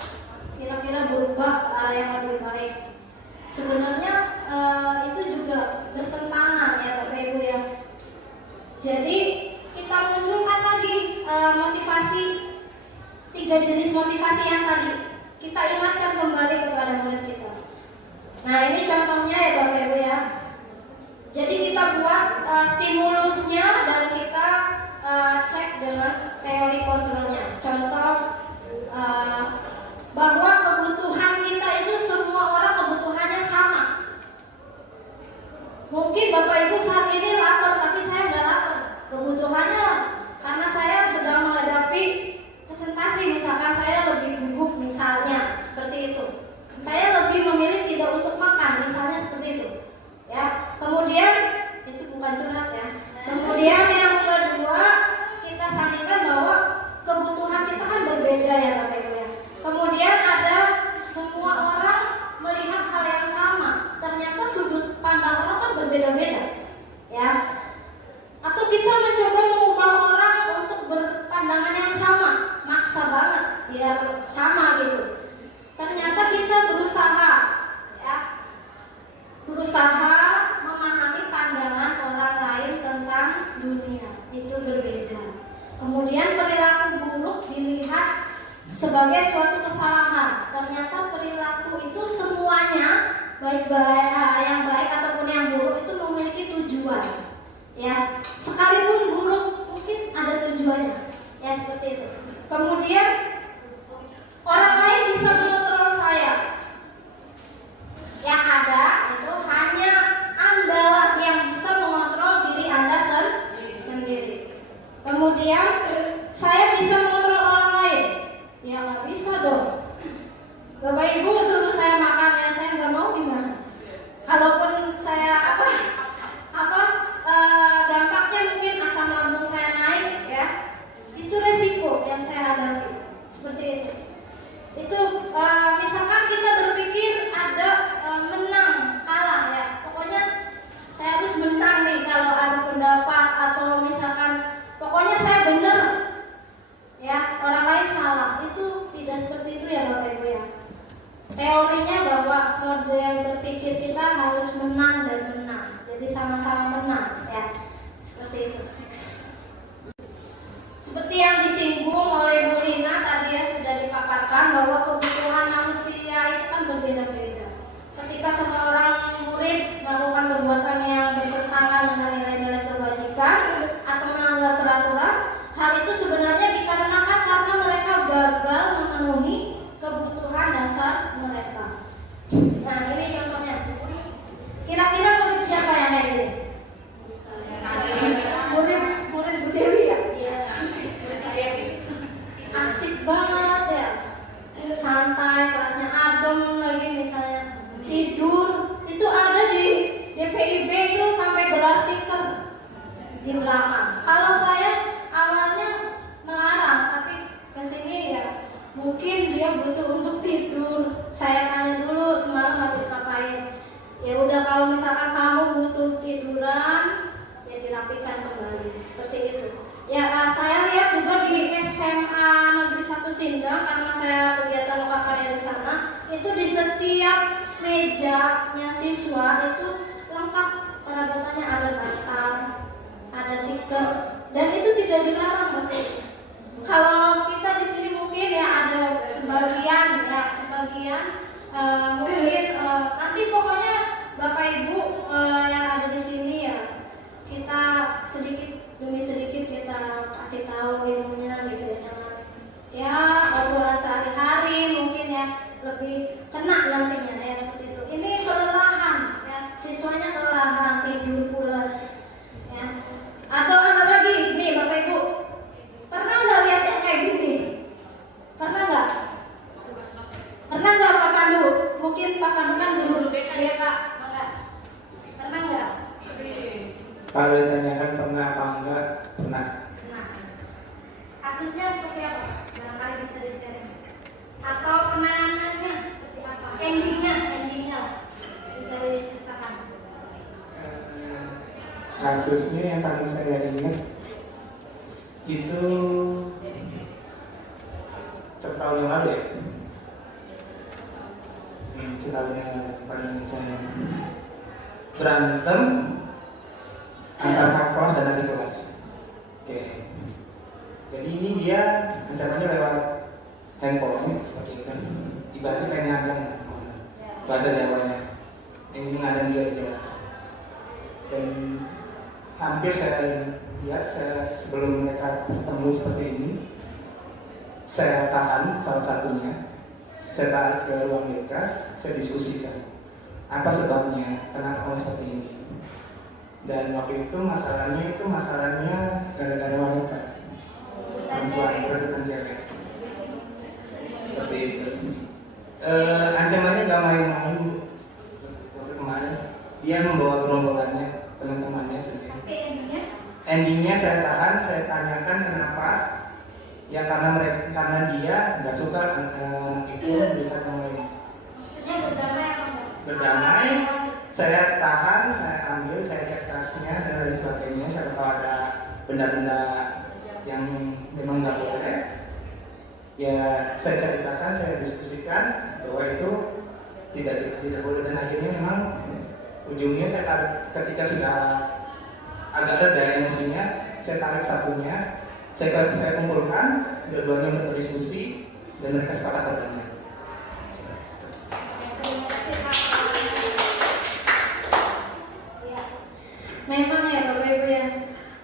kira-kira berubah ke arah yang lebih baik. Sebenarnya itu juga bertentangan ya Bapak Ibu ya. Jadi kita munculkan lagi motivasi, 3 jenis motivasi yang tadi. Kita ingatkan kembali kepada murid kita. Nah ini contohnya ya Bapak Ibu ya. Jadi kita buat stimulusnya dan kita cek dengan teori kontrolnya. Contoh bahwa kebutuhan kita itu semua orang kebutuhannya sama. Mungkin Bapak Ibu saat ini lapar, tapi saya nggak lapar. Kebutuhannya karena saya sedang menghadapi presentasi, misalkan saya lebih gugup misalnya seperti itu. Saya lebih memilih tidak untuk makan, misalnya seperti itu. Ya. Kemudian itu bukan curhat ya. Kemudian yang kedua kita sandingkan bahwa kebutuhan kita kan berbeda ya Bapak Ibu ya. Kemudian ada semua orang melihat hal yang sama. Ternyata sudut pandang orang kan berbeda-beda, ya. Atau kita mencoba mengubah orang untuk berpandangan yang sama, maksa banget biar sama gitu. Ternyata kita berusaha, ya, berusaha memahami pandangan orang lain tentang dunia itu berbeda. Kemudian perilaku buruk dilihat sebagai suatu kesalahan. Ternyata perilaku itu semuanya yang baik ataupun yang buruk itu memiliki tujuan. Ya, sekalipun buruk mungkin ada tujuannya. Ya seperti itu. Kemudian orang lain bisa mengontrol saya. Yang ada itu hanya Andalah yang bisa mengontrol diri Anda sendiri. Kemudian saya bisa mengontrol orang lain. Ya nggak bisa dong. Bapak Ibu suruh saya makan ya saya nggak mau gimana? Kalaupun saya gampang menang dan menang. Jadi sama-sama menang ya. Seperti itu. Seperti yang disinggung oleh Bu Lina tadi ya, sudah dipaparkan bahwa kebutuhan manusia itu kan berbeda-beda. Ketika seorang murid melakukan perbuatan yang bertentangan dengan nilai-nilai kebajikan atau melanggar peraturan, hal itu sebenarnya dikarenakan karena mereka gagal memenuhi kebutuhan dasar mereka. Nah, ini contohnya. Kira-kira murid siapa yang kayak gini? Murid Bu Dewi ya? Asik banget ya, santai, kelasnya adem lagi misalnya, tidur itu ada di DPIB itu sampai gelar tikar di belakang. Kalau saya awalnya melarang, tapi kesini ya mungkin dia butuh untuk tidur. Saya tanya dulu semalam habis ngapain. Ya udah, kalau misalkan kamu butuh tiduran, ya dirapikan kembali seperti itu. Ya, saya lihat juga di SMA Negeri 1 Sindang, karena saya kegiatan lokal karya di sana, itu di setiap mejanya siswa itu lengkap perabotannya, ada bantal, ada tikar, dan itu tidak dilarang betul. Kalau kita di sini mungkin ya ada sebagian mungkin nanti pokoknya Bapak Ibu yang ada di sini ya, kita sedikit demi sedikit kita kasih tahu ilmunya gitu ya, dengan ya obrolan sehari-hari mungkin ya lebih kena nantinya ya seperti itu. Ini kelelahan ya, siswanya kelelahan, tidur pulas ya. Atau ada lagi nih Bapak Ibu, pernah nggak lihat yang kayak gini? Pernah nggak? Pernah nggak Pak Pandu? Mungkin Pak Pandu kan guru BK, enggak? Pernah nggak? Kalau ditanyakan pernah apa enggak, pernah. Nah, kasusnya seperti apa? Barangkali bisa di-share. Atau penanganannya seperti apa? Endingnya bisa diceritakan. Kasusnya yang paling saya ingat itu setahun yang lalu ya. Setahun yang lalu paling saya berantem antara kakak kelas dan adik kelas. Oke. Jadi ini dia ancamannya lewat handphone seperti itu. Ibaratnya pengen ngadang bahasa Jawanya. Ini ngadang dia aja. Dan hampir saya lihat sebelum mereka bertemu seperti ini, saya tahan salah satunya, saya tarik ke ruang mereka, saya diskusikan apa sebabnya, kenapa kamu seperti ini. Dan waktu itu masalahnya gara-gara wanita, perempuan rebutan cewek, seperti itu. Ancamannya gak main-main. Waktu kemarin dia membawa gerombolannya, teman-temannya sendiri. Endingnya saya tahan, saya tanyakan kenapa. Ya karena dia nggak suka anak itu melihat yang lain. Berdamai, saya tahan, saya ambil, saya cek tasnya dan lain sebagainya. Saya tahu ada benda-benda yang memang nggak boleh. Ya saya ceritakan, saya diskusikan bahwa itu tidak boleh, dan akhirnya memang ujungnya saya tarik ketika sudah agak reda emosinya, saya tarik satunya, saya kumpulkan, dua-duanya berdiskusi dan mereka sepakat berdamai. Memang ya Bapak Ibu ya,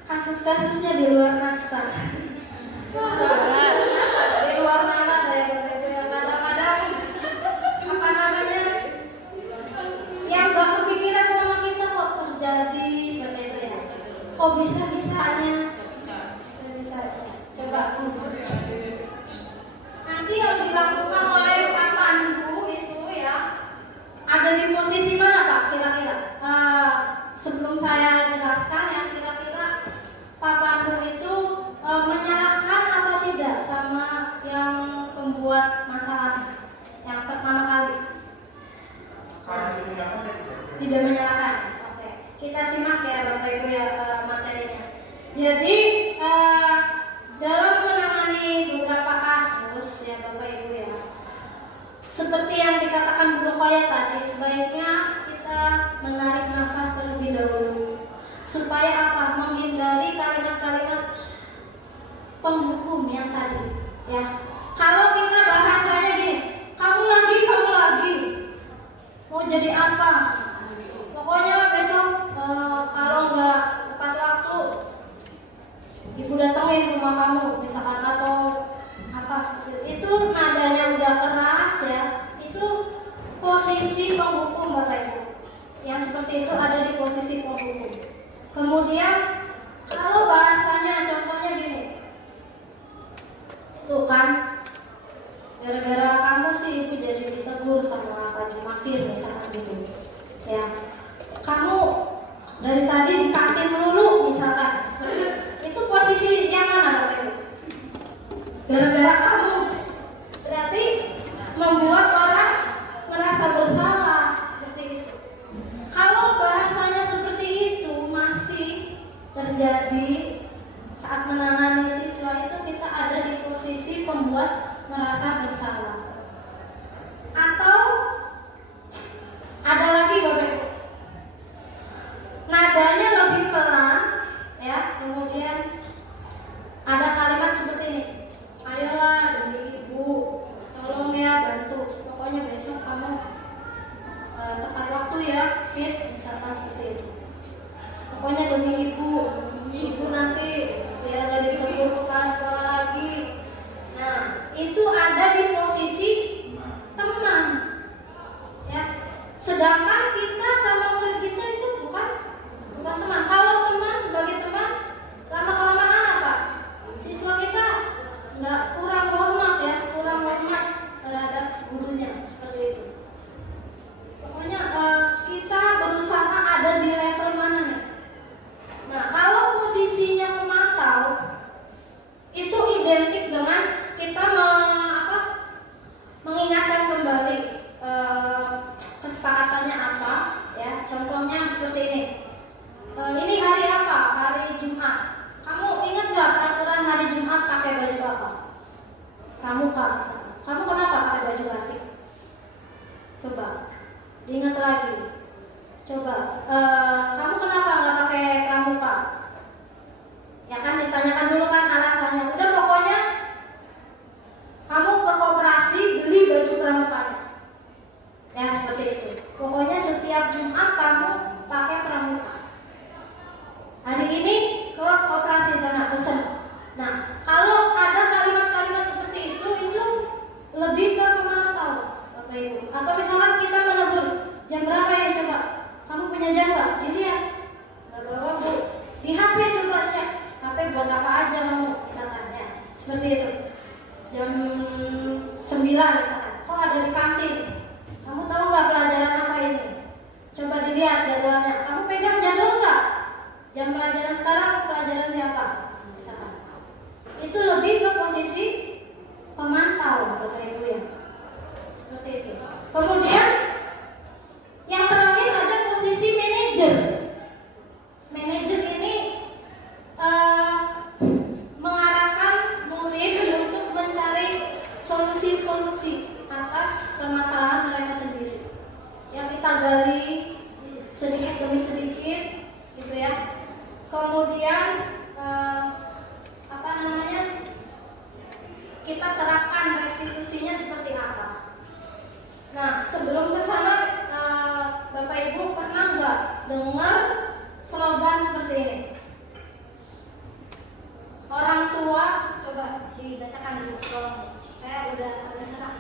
kasus-kasusnya di luar nalar. Di luar nalar ya Bapak Ibu ya. Kadang-kadang apa namanya yang gak kepikiran sama kita kok terjadi seperti itu ya. Kok bisa-bisanya? Bisa. Coba. Nanti yang dilakukan oleh Pak Pandu itu ya, ada di posisi mana Pak kira-kira? Sebelum saya jelaskan ya, kira-kira Pak Pandu itu menyalahkan apa tidak sama yang pembuat masalah yang pertama kali? Tidak menyalahkan. Oke, kita simak ya Bapak Ibu ya materinya. Jadi dalam menangani beberapa kasus ya Bapak Ibu ya, seperti yang dikatakan Bu Rokoya tadi, sebaiknya kita menarik supaya apa? Menghindari kalimat-kalimat penghukum yang tadi, ya. Kalau kita bahasanya gini, kamu lagi, mau jadi apa? Pokoknya besok kalau nggak tepat waktu, ibu datengin rumah kamu, misalkan, atau apa seperti itu. Nadanya udah keras, ya. Itu posisi penghukum, Bapak Ibu. Yang seperti itu ada di posisi penghukum. Kemudian kalau bahasanya contohnya gini, tuh kan, gara-gara kamu sih ibu jadi ditegur sama Pak Jumakir misalkan gitu, ya. Kamu dari tadi di kantin melulu misalkan, seperti itu posisi yang mana Bapak Ibu? Gara-gara kamu, berarti membuat orang merasa bersalah, seperti itu. Kalau bahasanya seperti itu masih terjadi saat menangani siswa, itu kita ada di posisi pembuat merasa bersalah. Atau ada lagi Bapak Ibu, nadanya lebih pelan, ya. Kemudian ada kalimat seperti ini, ayolah demi ibu, tolong ya bantu, pokoknya besok kamu tepat waktu ya, Fit, misalkan seperti itu. Pokoknya demi ibu nanti biar gak ditegur kepala sekolah lagi. Nah, itu ada di posisi teman, ya. Sedangkan kita sama murid kita itu bukan teman. Kalau teman, sebagai teman, lama kelamaan apa? Siswa kita nggak kurang hormat, ya, kurang hormat terhadap gurunya, seperti itu. Pokoknya kita berusaha ada di level mana nih? Nah, kalau posisinya memantau, itu identik dengan kita mengingatkan kembali kesepakatannya apa, ya. Contohnya seperti ini. Ini hari apa? Hari Jumat. Kamu ingat gak aturan hari Jumat pakai baju apa? Pramuka misalnya. Kamu kenapa pakai baju batik? Coba diingat lagi. Coba kamu kenapa nggak pakai pramuka? Ya kan, ditanyakan dulu kan alasannya. Udah, pokoknya kamu ke koperasi beli baju pramukanya. Ya, seperti itu. Pokoknya setiap Jumat kamu pakai pramuka. Hari ini ke koperasi sana pesen. Nah, kalau ada kalimat-kalimat seperti itu lebih ke pemantau, Bapak Ibu. Atau misalkan kita menegur, jam berapa ini coba? Kamu punya jam nggak? Dilihat. Bawa Bu. Di HP coba cek. HP buat apa aja kamu misalkan, ya. Seperti itu. Jam 9 misalkan. Kok ada di kantin? Kamu tahu nggak pelajaran apa ini? Coba dilihat jadwalnya. Kamu pegang jadwal nggak? Jam pelajaran sekarang pelajaran siapa? Misalkan. Itu lebih ke posisi pemantau, Bapak Ibu, ya. Seperti itu. Kemudian yang terakhir ada posisi manajer. Manajer ini mengarahkan murid untuk mencari solusi-solusi atas permasalahan mereka sendiri. Yang kita gali sedikit demi sedikit, gitu ya. Kemudian kita terapkan restitusinya seperti apa. Nah, sebelum ke sana, Bapak Ibu pernah nggak dengar slogan seperti ini? Orang tua, coba dibacakan dulu, tolong. Saya udah agak serak.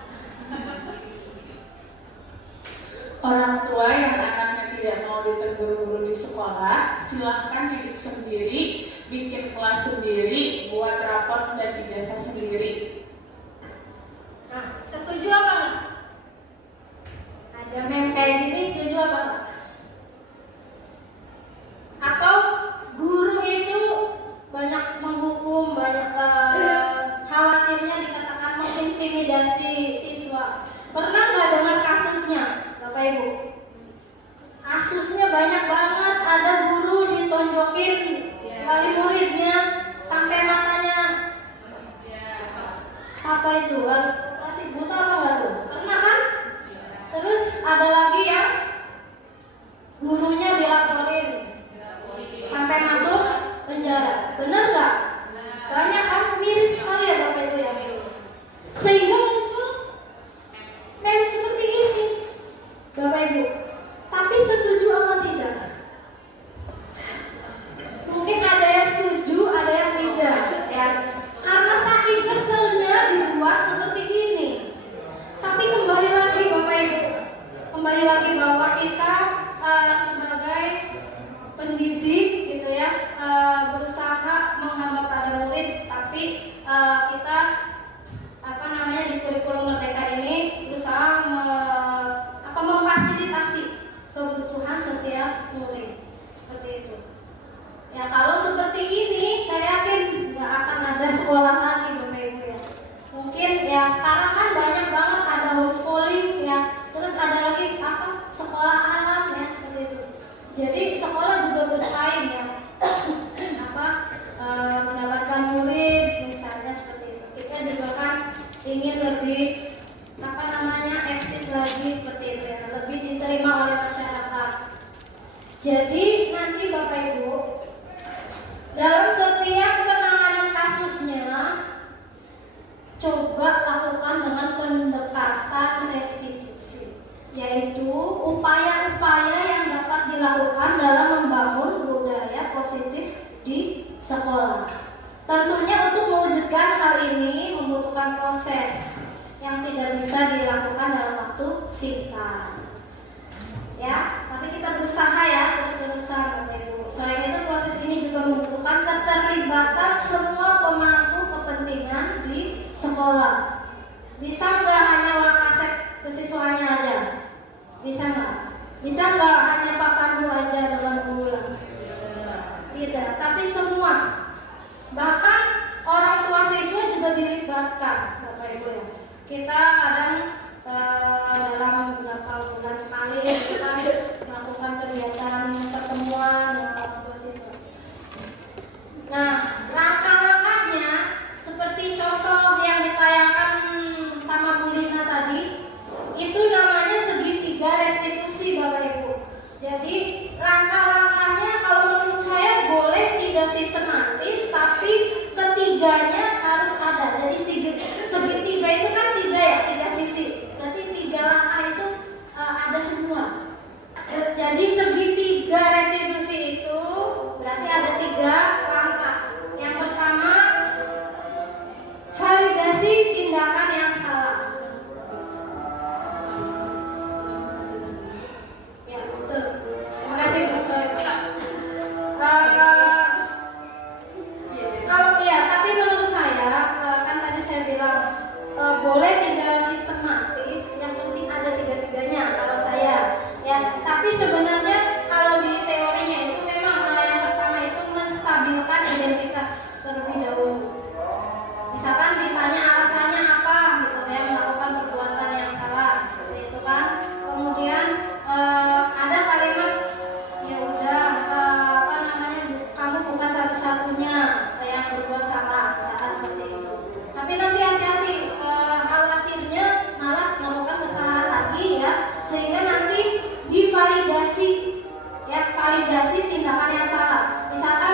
Orang tua yang anaknya tidak mau ditegur guru di sekolah, silahkan didik sendiri, bikin kelas sendiri, buat rapot dan ijazah sendiri. Nah, setuju apa nggak? Ada meme kayak gini, setuju apa nggak? Atau guru itu banyak menghukum, banyak khawatirnya dikatakan mengintimidasi siswa. Pernah nggak dengar kasusnya, Bapak Ibu? Kasusnya banyak banget, ada guru ditonjokin wali muridnya sampai matanya apa itu, harus masih buta apa enggak tuh? Pernah kan? Terus ada lagi yang gurunya dilaporin sampai Tapi kita di kurikulum Merdeka ini berusaha memfasilitasi kebutuhan setiap murid seperti itu. Ya kalau seperti ini saya yakin nggak akan ada sekolah lagi Bapak Ibu ya. Mungkin ya sekarang kan banyak banget ada homeschooling ya, terus ada lagi sekolah alam ya seperti itu. Jadi sekolah juga bersaing ya mendapatkan murid misalnya seperti itu. Kita juga kan ingin lebih eksis lagi seperti itu ya, lebih diterima oleh masyarakat. Jadi nanti Bapak Ibu dalam setiap penanganan kasusnya coba lakukan dengan pendekatan restitusi, yaitu upaya-upaya yang dapat dilakukan dalam membangun budaya positif di sekolah. Tentunya untuk mewujudkan hal ini membutuhkan proses yang tidak bisa dilakukan dalam waktu singkat. Ya, tapi kita berusaha ya terus-terusan Bapak Ibu. Selain itu proses ini juga membutuhkan keterlibatan semua pemangku kepentingan di sekolah. Bisa nggak hanya wakasek kesiswaannya aja? Bisa nggak? Bisa nggak hanya Pak Pandu aja dengan unggulan? Tidak, tapi semua. Bahkan orang tua siswa juga dilibatkan Bapak Ibu ya. Kita kadang dalam beberapa bulan sekali kita melakukan kegiatan pertemuan dengan orang tua siswa. Nah, langkah-langkahnya seperti contoh yang ditayangkan sama Bu Lina tadi, itu namanya segitiga restitusi Bapak Ibu. Jadi langkah-langkahnya kalau menurut saya boleh tidak sistematis, tapi ketiganya harus ada. Jadi segitiga itu kan tiga sisi. Berarti 3 langkah itu ada semua. Jadi segitiga restitusi itu berarti ada 3 langkah. Yang pertama, validasi tindakan yang salah. Ya betul. Terima kasih Bu. Tapi menurut saya kan tadi saya bilang boleh tidak sistematis, yang penting ada 3-tiganya kalau saya ya. Tapi sebenarnya kalau di teorinya itu memang yang pertama itu menstabilkan identitas terlebih dahulu. Misalkan ditanya alasannya apa gitu ya, melakukan perbuatan yang salah seperti itu kan. Kemudian ada kalimat ya udah kamu bukan satu-satunya yang berbuat salah, misalkan seperti itu. Tapi nanti hati-hati, khawatirnya malah melakukan kesalahan lagi ya, sehingga nanti divalidasi ya, validasi tindakan yang salah. Misalkan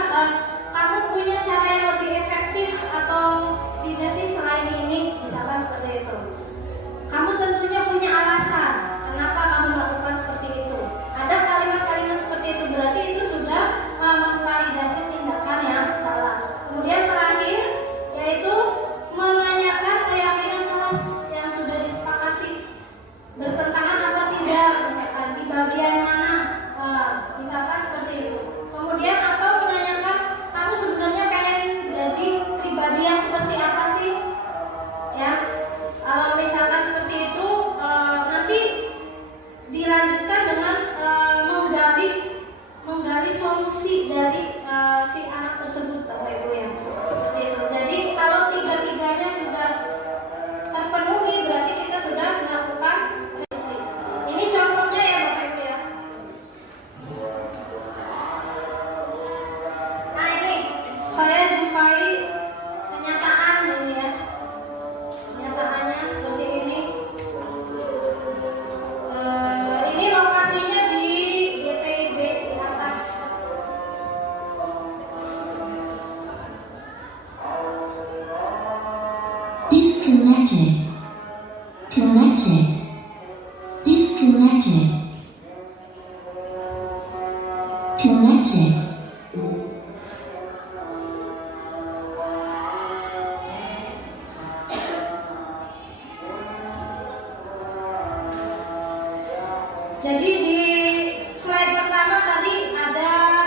kamu punya cara yang lebih efektif atau tidak sih selain ini, misalkan seperti itu. Kamu tentunya punya alasan kenapa kamu melakukan seperti itu. Ada kalimat-kalimat seperti itu, berarti itu sudah memvalidasi tindakan yang salah. Kemudian terakhir yaitu menanyakan keyakinan kelas yang sudah disepakati, bertentangan apa tidak, misalkan di bagian mana, misalkan seperti itu. Kemudian atau menanyakan kamu sebenarnya pengen jadi pribadi yang seperti apa sih, ya. Kalau misalkan seperti itu nanti dilanjutkan dengan menggali solusi dari si anak tersebut Bapak Ibu ya, seperti itu. Jadi kalau 3-tiganya sudah terpenuhi berarti kita sudah melakukan revisi. Ini contohnya ya Bapak Ibu ya. Nah ini saya jumpai kenyataan ini ya. Kenyataannya seperti ini. Ini lokasinya di GPIB di atas. Disconnected. Connected. Disconnected. Connected. Jadi di slide pertama tadi ada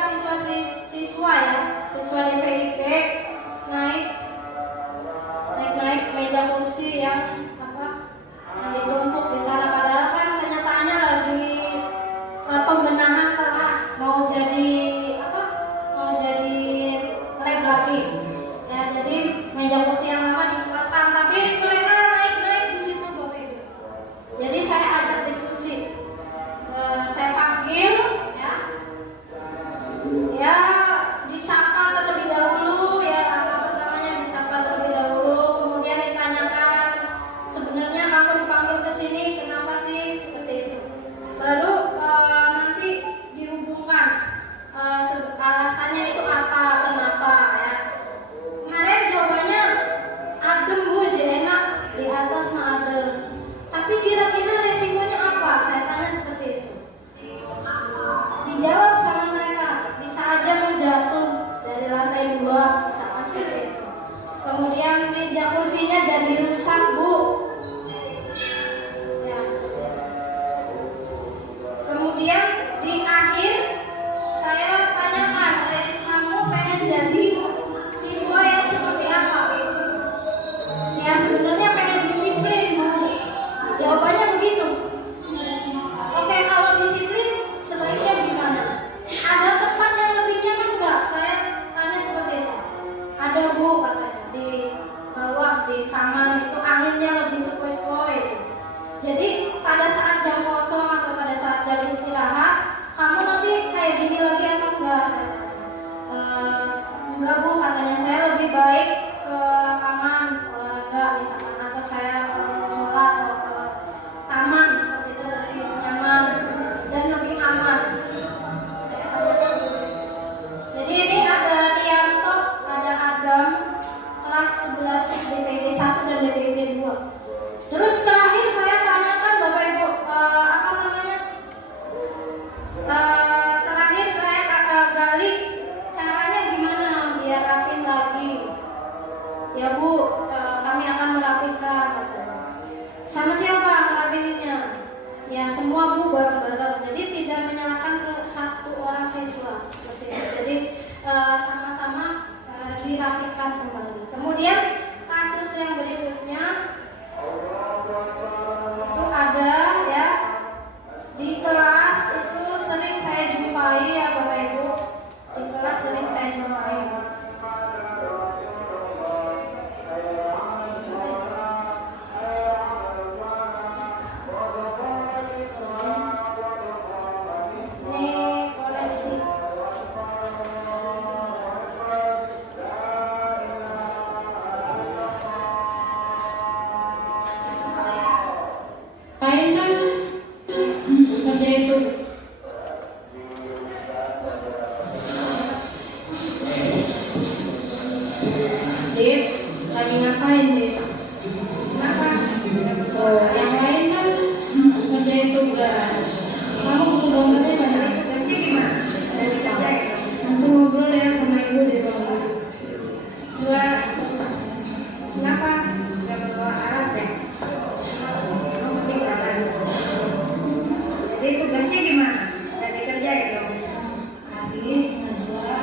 siswa ya, siswa DPIP naik dijawab sama mereka, bisa aja mau jatuh dari lantai 2 misalkan seperti itu. Kemudian meja kursinya jadi rusak Bu, ya seperti itu. Kemudian di akhir saya tanyakan, kamu pengen jadi siswa yang seperti apa? Ya sebenarnya pengen disiplin Bu. Jawabannya begitu. Oke, kalau disiplin sebaiknya gimana? Ada tempat yang lebih nyaman nggak? Saya tanya seperti itu. Ada Bu katanya, di bawah di taman itu anginnya lebih sepoi-sepoi. Jadi pada saat jam kosong atau pada saat jam istirahat, kamu nanti kayak gini lagi apa enggak? Saya tanya. Enggak Bu katanya, saya lebih baik ke lapangan olahraga misalkan, atau saya ke musola atau ke taman seperti itu, lebih nyaman seperti itu, dan lebih aman. Saya tanyakan seperti itu. Jadi ini ada Rianto, ada Adam, kelas 11 DPB 1 dan DPB 2. Terus terakhir saya tanyakan Bapak Ibu, apa namanya? Terakhir saya gali caranya gimana biar rapin lagi. Ya Bu, kami akan merapikan katanya. Sama siapa merapiinnya? Ya semua Bu bareng-bareng. Jadi tidak menyalahkan ke satu orang siswa seperti itu. Jadi sama-sama dirapikan kembali. Kemudian kasus yang berikutnya itu ada ya di kelas itu sering saya jumpai ya Bapak Ibu, di kelas sering saya jumpai. Ini koreksi. Lain kan seperti itu. Dit, lagi ngapain Dit? Kenapa? Oh, yang lain kan ngerjain tugas. Kamu butuh gambarnya banyak. Tugasnya gimana? Ada dikerjain. Nanti ngobrol ya sama ibu di rumah. Coba. Kenapa? Gak bawa alat ya? Jadi tugasnya gimana? Udah dikerjain dong? Adik, Najwa.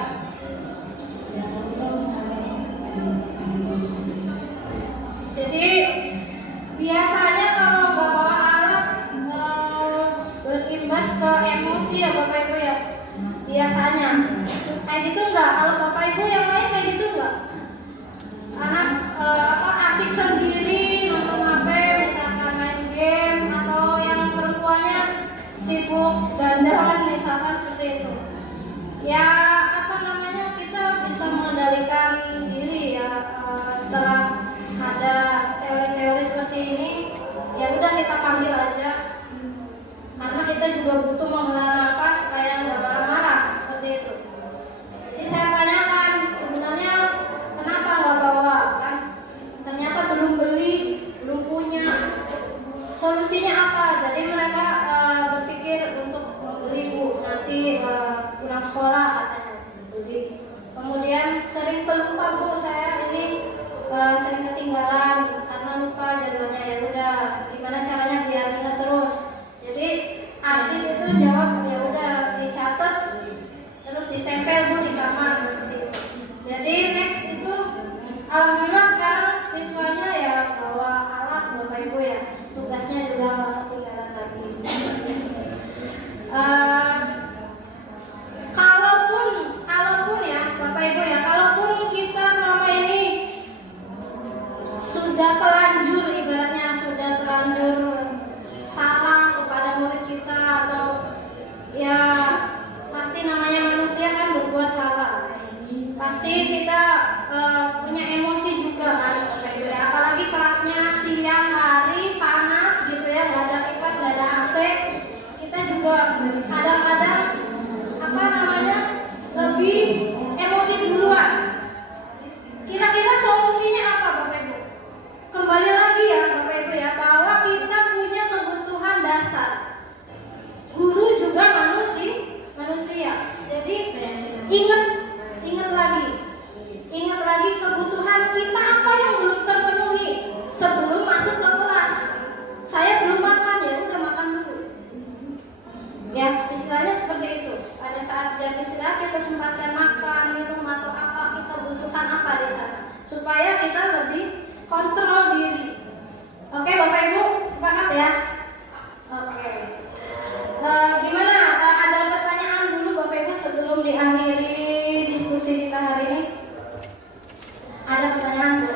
Jadi biasanya kalau nggak bawa alat berimbas ke emosi ya Bapak Ibu ya. Biasanya kayak gitu nggak? Kalau Bapak Ibu yang lain kayak gitu nggak? Anak asik sendiri nonton HP, misalkan main game, atau yang perempuannya sibuk dandan misalkan seperti itu. Ya apa namanya, kita bisa mengendalikan diri ya setelah ada teori-teori seperti ini. Ya udah kita panggil aja, karena kita juga butuh menghela nafas supaya nggak marah-marah seperti itu. Jadi saya tanyakan sebenarnya kenapa nggak bawa kan? Ternyata belum beli, belum punya. Solusinya apa? Jadi mereka berpikir untuk membeli Bu, nanti pulang sekolah katanya beli. Kemudian sering pelupa Bu, saya ini sering ketinggalan karena lupa jadwalnya. Ya udah, gimana caranya biar ingat terus? Jadi adik itu jawab ya udah dicatat, terus ditempel Bu di kamar seperti itu. Jadi next itu alhamdulillah sekarang siswanya ya bawa alat Bapak Ibu ya, tugasnya juga nggak ketinggalan lagi. Kalaupun ya Bapak Ibu ya, kalaupun kita selama ini sudah terlanjur, ibaratnya sudah terlanjur salah kepada murid kita, atau ya pasti namanya manusia kan berbuat salah. Pasti kita punya emosi juga kan Bapak Ibu ya. Apalagi kelasnya siang hari panas gitu ya, nggak ada kipas, nggak ada AC. Kita juga kadang-kadang apa namanya lebih emosi duluan. Kira-kira solusinya apa Bapak Ibu? Kembali lagi ya Bapak Ibu ya, bahwa kita punya kebutuhan dasar. Guru juga manusia Ingat lagi kebutuhan kita apa yang belum terpenuhi sebelum masuk ke kelas. Saya belum makan, ya udah makan dulu. Ya, istilahnya seperti itu. Pada saat jam istirahat kita sempatkan makan, minum atau apa, kita butuhkan apa di sana supaya kita lebih kontrol diri. Oke, Bapak Ibu, sepakat ya? Oke. Gimana? Ada pertanyaan dulu Bapak Ibu sebelum diakhiri diskusi kita hari ini? Ada pertanyaan Bu?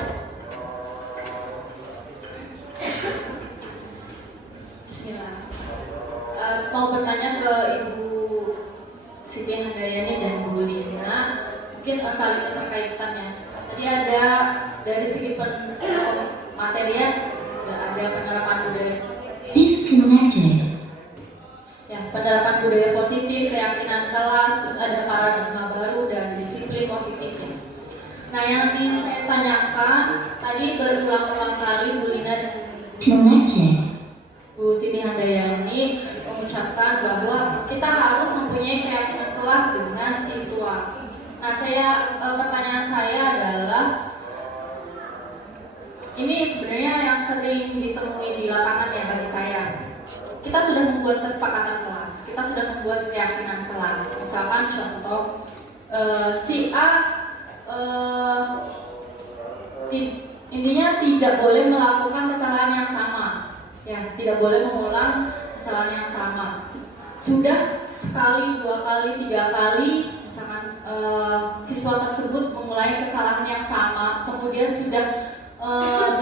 Bismillah. Mau bertanya ke Ibu Siti Handayani dan Bu Lina, mungkin saling keterkaitannya. Tadi ada dari segi material, ada penerapan budaya positif. Disconnected. Ya, penerapan budaya positif, keyakinan kelas, terus ada paradigma baru dan disiplin positifnya. Nah, yang ingin saya tanyakan tadi berulang-ulang kali Bu Lina dan Connected. Bu Siti Handayani mengucapkan bahwa kita harus mempunyai keyakinan kelas dengan siswa. Nah, pertanyaan saya adalah, ini sebenarnya yang sering ditemui di lapangan ya bagi saya. Kita sudah membuat kesepakatan kelas, kita sudah membuat keyakinan kelas. Misalkan contoh, si A intinya tidak boleh melakukan kesalahan yang sama, ya, tidak boleh mengulang kesalahan yang sama. Sudah sekali, 2 kali, 3 kali, misalkan siswa tersebut mengulangi kesalahan yang sama, kemudian sudah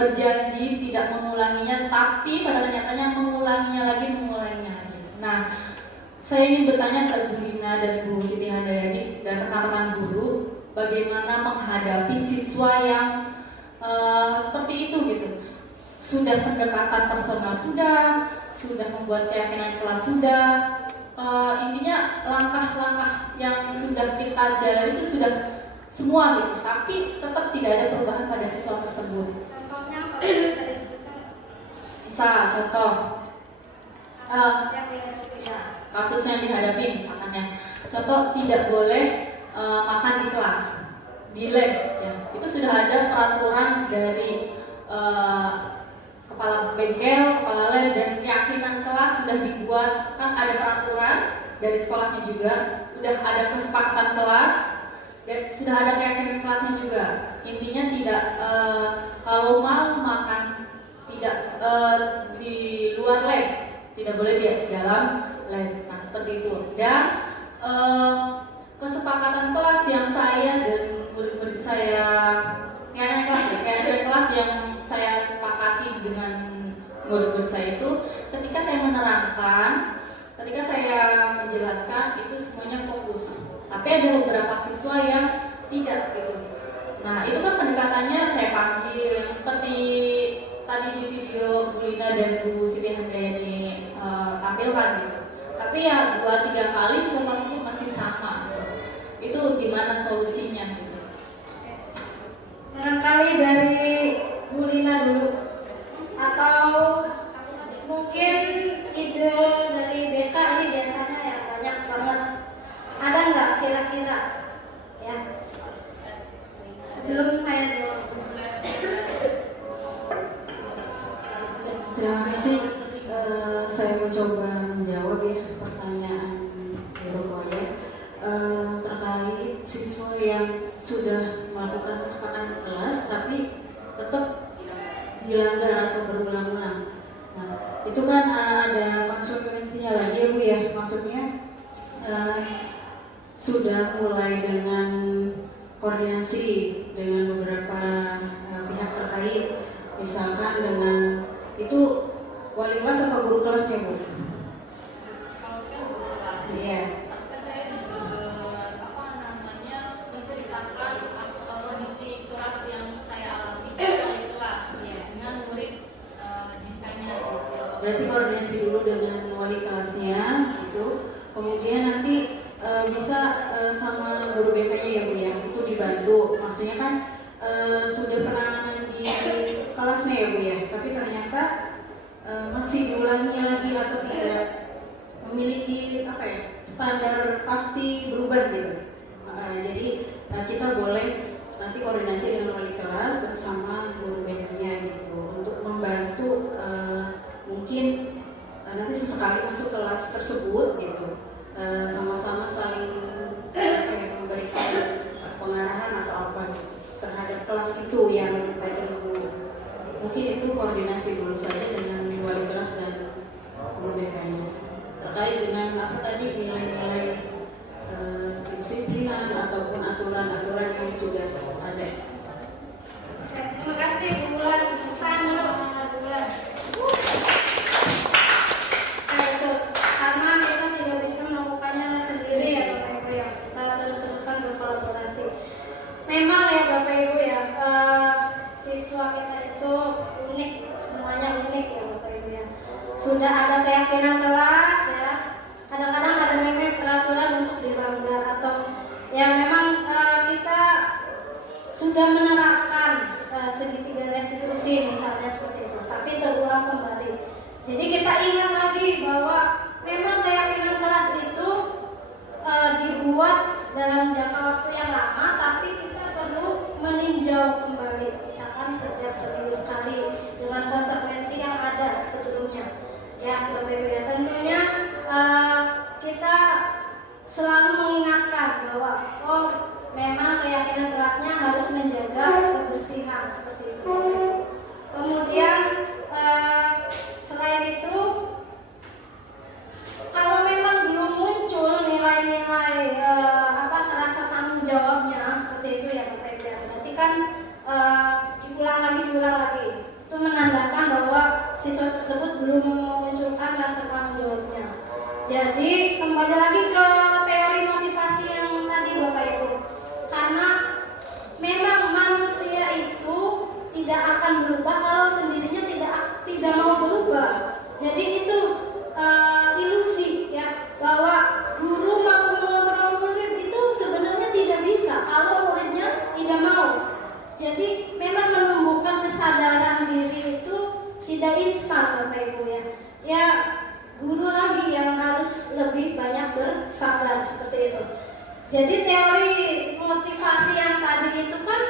berjanji tidak mengulanginya, tapi pada kenyataannya mengulanginya lagi. Nah, saya ingin bertanya ke Bu Lina dan Bu Siti Handayani dan rekan-rekan guru, bagaimana menghadapi siswa yang seperti itu gitu. Sudah pendekatan personal sudah membuat keyakinan kelas intinya langkah-langkah yang sudah kita jalani itu sudah semua gitu, tapi tetap tidak ada perubahan pada siswa tersebut. Contohnya apa bisa disebutkan? Bisa contoh Yang ya, kasus yang dihadapi misalkan ya, contoh tidak boleh makan di kelas, di lab ya. Itu sudah ada peraturan dari kepala bengkel, kepala lab, dan keyakinan kelas sudah dibuat, kan ada peraturan dari sekolahnya juga, sudah ada kesepakatan kelas dan sudah ada keyakinan kelasnya juga. Intinya tidak kalau mau makan tidak di luar lab, tidak boleh di dalam lab. Nah, seperti itu. Dan kesepakatan kelas yang saya dan murid-murid saya, keyakinan kelas yang saya sepakati dengan murid-murid saya itu, ketika saya menerangkan, ketika saya menjelaskan, itu semuanya fokus. Tapi ada beberapa siswa yang tidak gitu. Nah, itu kan pendekatannya saya panggil seperti tadi di video Bu Lina dan Bu Siti Handayani tampilkan gitu. Tapi ya 2-3 kali siswa tersebut masih sama gitu. Itu gimana solusinya gitu? Barangkali dari Bu Lina dulu, atau mungkin ide dari BK ini biasanya ya banyak banget. Ada nggak kira-kira? Ya. Sebelum saya jawab. Terima kasih. Saya mencoba menjawab ya pertanyaan Rokoya terkait siswa yang sudah melakukan kesepakatan kelas tapi tetap dilanggar atau berulang-ulang. Nah, itu kan ada konsekuensinya lagi ya Bu ya. Maksudnya sudah mulai dengan koordinasi dengan beberapa pihak terkait, misalkan dengan itu wali kelas atau guru kelasnya Bu? Iya. Menceritakan kondisi kelas yang saya alami di kelas dengan murid ditanya. Berarti koordinasi dulu dengan wali kelasnya gitu. Kemudian nanti bisa sama guru BK-nya ya Bu ya. Itu dibantu. Maksudnya kan sudah penanganan di kelasnya ya Bu ya. Tapi ternyata masih diulangi lagi atau tidak memiliki apa ya, standar pasti berubah gitu. Jadi kita boleh nanti koordinasi dengan wali kelas bersama guru BK-nya gitu untuk membantu mungkin nanti sesekali masuk kelas tersebut gitu sama-sama saling memberikan pengarahan atau apa gitu, terhadap kelas itu yang tadi mungkin itu koordinasi dulu saja dengan wali kelas dan guru BK-nya terkait dengan apa tadi nilai-nilai disiplinan ataupun aturan-aturan yang sudah ada. Terima kasih Bu Bulan. Saya dulu Bu Bulan. Itu karena kita tidak bisa melakukannya sendiri ya Bapak Ibu ya. Kita terus-terusan berkolaborasi. Memang ya Bapak Ibu ya, siswa kita itu unik, semuanya unik ya Bapak Ibu ya. Sudah ada keyakinan kelas ya. Kadang-kadang ada memang peraturan untuk dilanggar atau ya memang kita sudah menerapkan segitiga restitusi misalnya seperti itu, tapi terulang kembali. Jadi kita ingat lagi bahwa memang keyakinan kelas itu dibuat dalam jangka waktu yang lama, tapi kita perlu meninjau kembali, misalkan setiap seminggu sekali dengan konsekuensi yang ada sebelumnya. Ya, Bapak Ibu ya, tentunya kita selalu mengingatkan bahwa memang keyakinan kelasnya harus menjaga kebersihan seperti itu. Kemudian selain itu, kalau memang belum muncul nilai-nilai rasa tanggung jawabnya seperti itu ya Bapak Ibu, berarti kan diulang lagi. Itu menandakan bahwa siswa tersebut belum memunculkan rasa tanggung jawabnya. Jadi kembali lagi ke teori motivasi yang tadi Bapak Ibu, karena memang manusia itu tidak akan berubah kalau sendirinya tidak mau berubah. Jadi itu ilusi ya, bahwa guru mampu mengontrol murid itu sebenarnya tidak bisa kalau muridnya tidak mau. Jadi memang menumbuhkan kesadaran diri itu tidak instan Bapak Ibu ya. Ya guru lagi yang harus lebih banyak bersabar seperti itu. Jadi teori motivasi yang tadi itu kan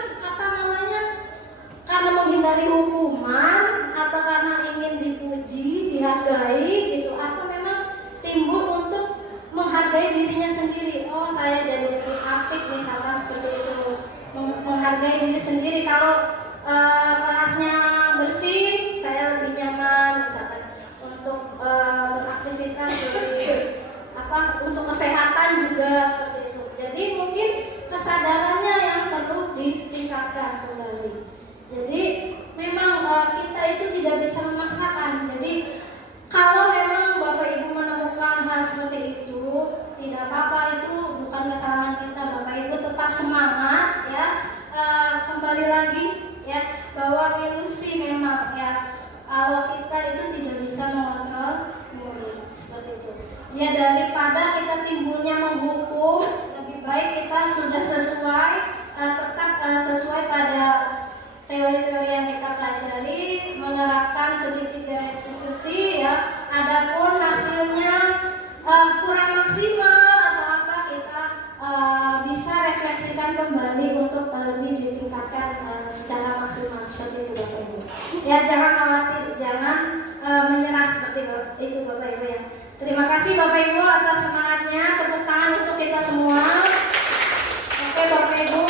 karena menghindari hukuman atau karena ingin dipuji, dihargai gitu, atau memang timbul untuk menghargai dirinya sendiri. Oh saya jadi lebih aktif misalkan seperti itu, menghargai diri sendiri. Kalau kelasnya bersih, saya lebih nyaman misalkan untuk beraktivitas untuk kesehatan juga seperti itu. Jadi mungkin kesadarannya yang perlu ditingkatkan kembali. Jadi memang kita itu tidak bisa memaksakan. Jadi kalau memang Bapak Ibu menemukan hal seperti itu, tidak apa-apa, itu bukan kesalahan kita. Bapak Ibu tetap semangat ya. Kembali lagi ya, bahwa ilusi memang ya, kalau kita itu tidak bisa mengontrol murid seperti itu. Ya daripada kita timbulnya menghukum, lebih baik kita sudah tetap sesuai pada teori-teori yang kita pelajari, menerapkan segitiga restitusi ya. Adapun hasilnya kurang maksimal atau apa, kita bisa refleksikan kembali untuk lebih ditingkatkan secara maksimal seperti itu Bapak Ibu. Ya jangan khawatir, jangan menyerah seperti itu Bapak Ibu ya. Terima kasih Bapak Ibu atas semangatnya. Tepuk tangan untuk kita semua. Oke Bapak Ibu,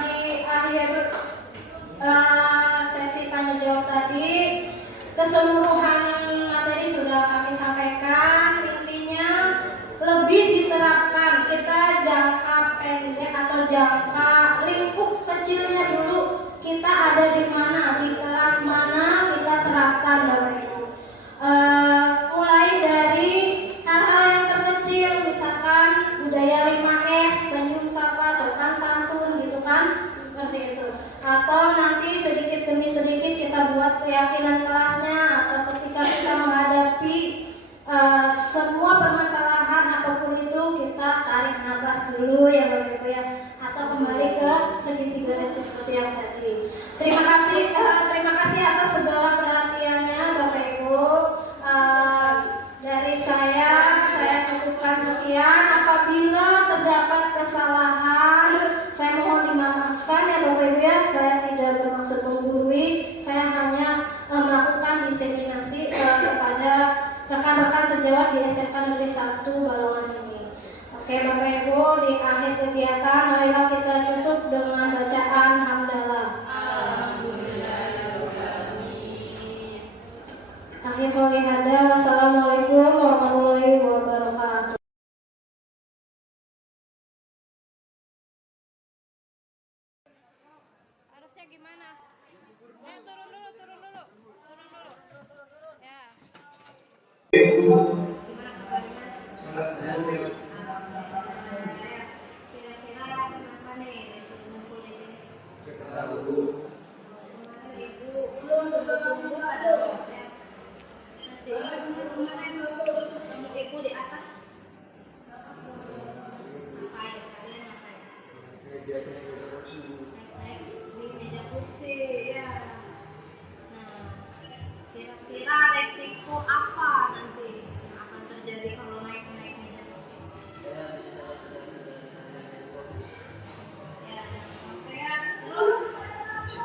di akhir sesi tanya jawab tadi, keseluruhan materi sudah kami sampaikan. Intinya lebih diterapkan, kita jangka pendek atau jangka lingkup kecilnya dulu, kita ada di mana, di kelas mana, kita terapkan Bapak Ibu. Mulai dari hal-hal yang terkecil, misalkan budaya 5S, senyum sapa, sopan santun gitu kan, seperti itu. Atau nanti sedikit demi sedikit kita buat keyakinan kelasnya, atau ketika kita menghadapi semua permasalahan apapun itu, kita tarik nafas dulu ya Bapak Ibu ya, atau kembali ke segitiga restitusi yang tadi. Terima kasih atas segala perhatiannya Bapak Ibu. Dari saya cukupkan sekian. Apabila terdapat kesalahan di akhir kegiatan marilah kita tutup dengan bacaan hamdalah. Akhir kali hada, wassalamualaikum warahmatullahi wabarakatuh. Harusnya gimana? Turun dulu. Ya. Kira-kira kenapa nih disuruh ngumpul di sini? Ibu tunggu ada ya. Masih ingat kemarin ibu di atas? Ngapain? Kalian ngapain? Naik di meja kursi ya. Nah, kira-kira resiko apa nanti yang akan terjadi kalau naik meja kursi? Ya, jangan sampean. Terus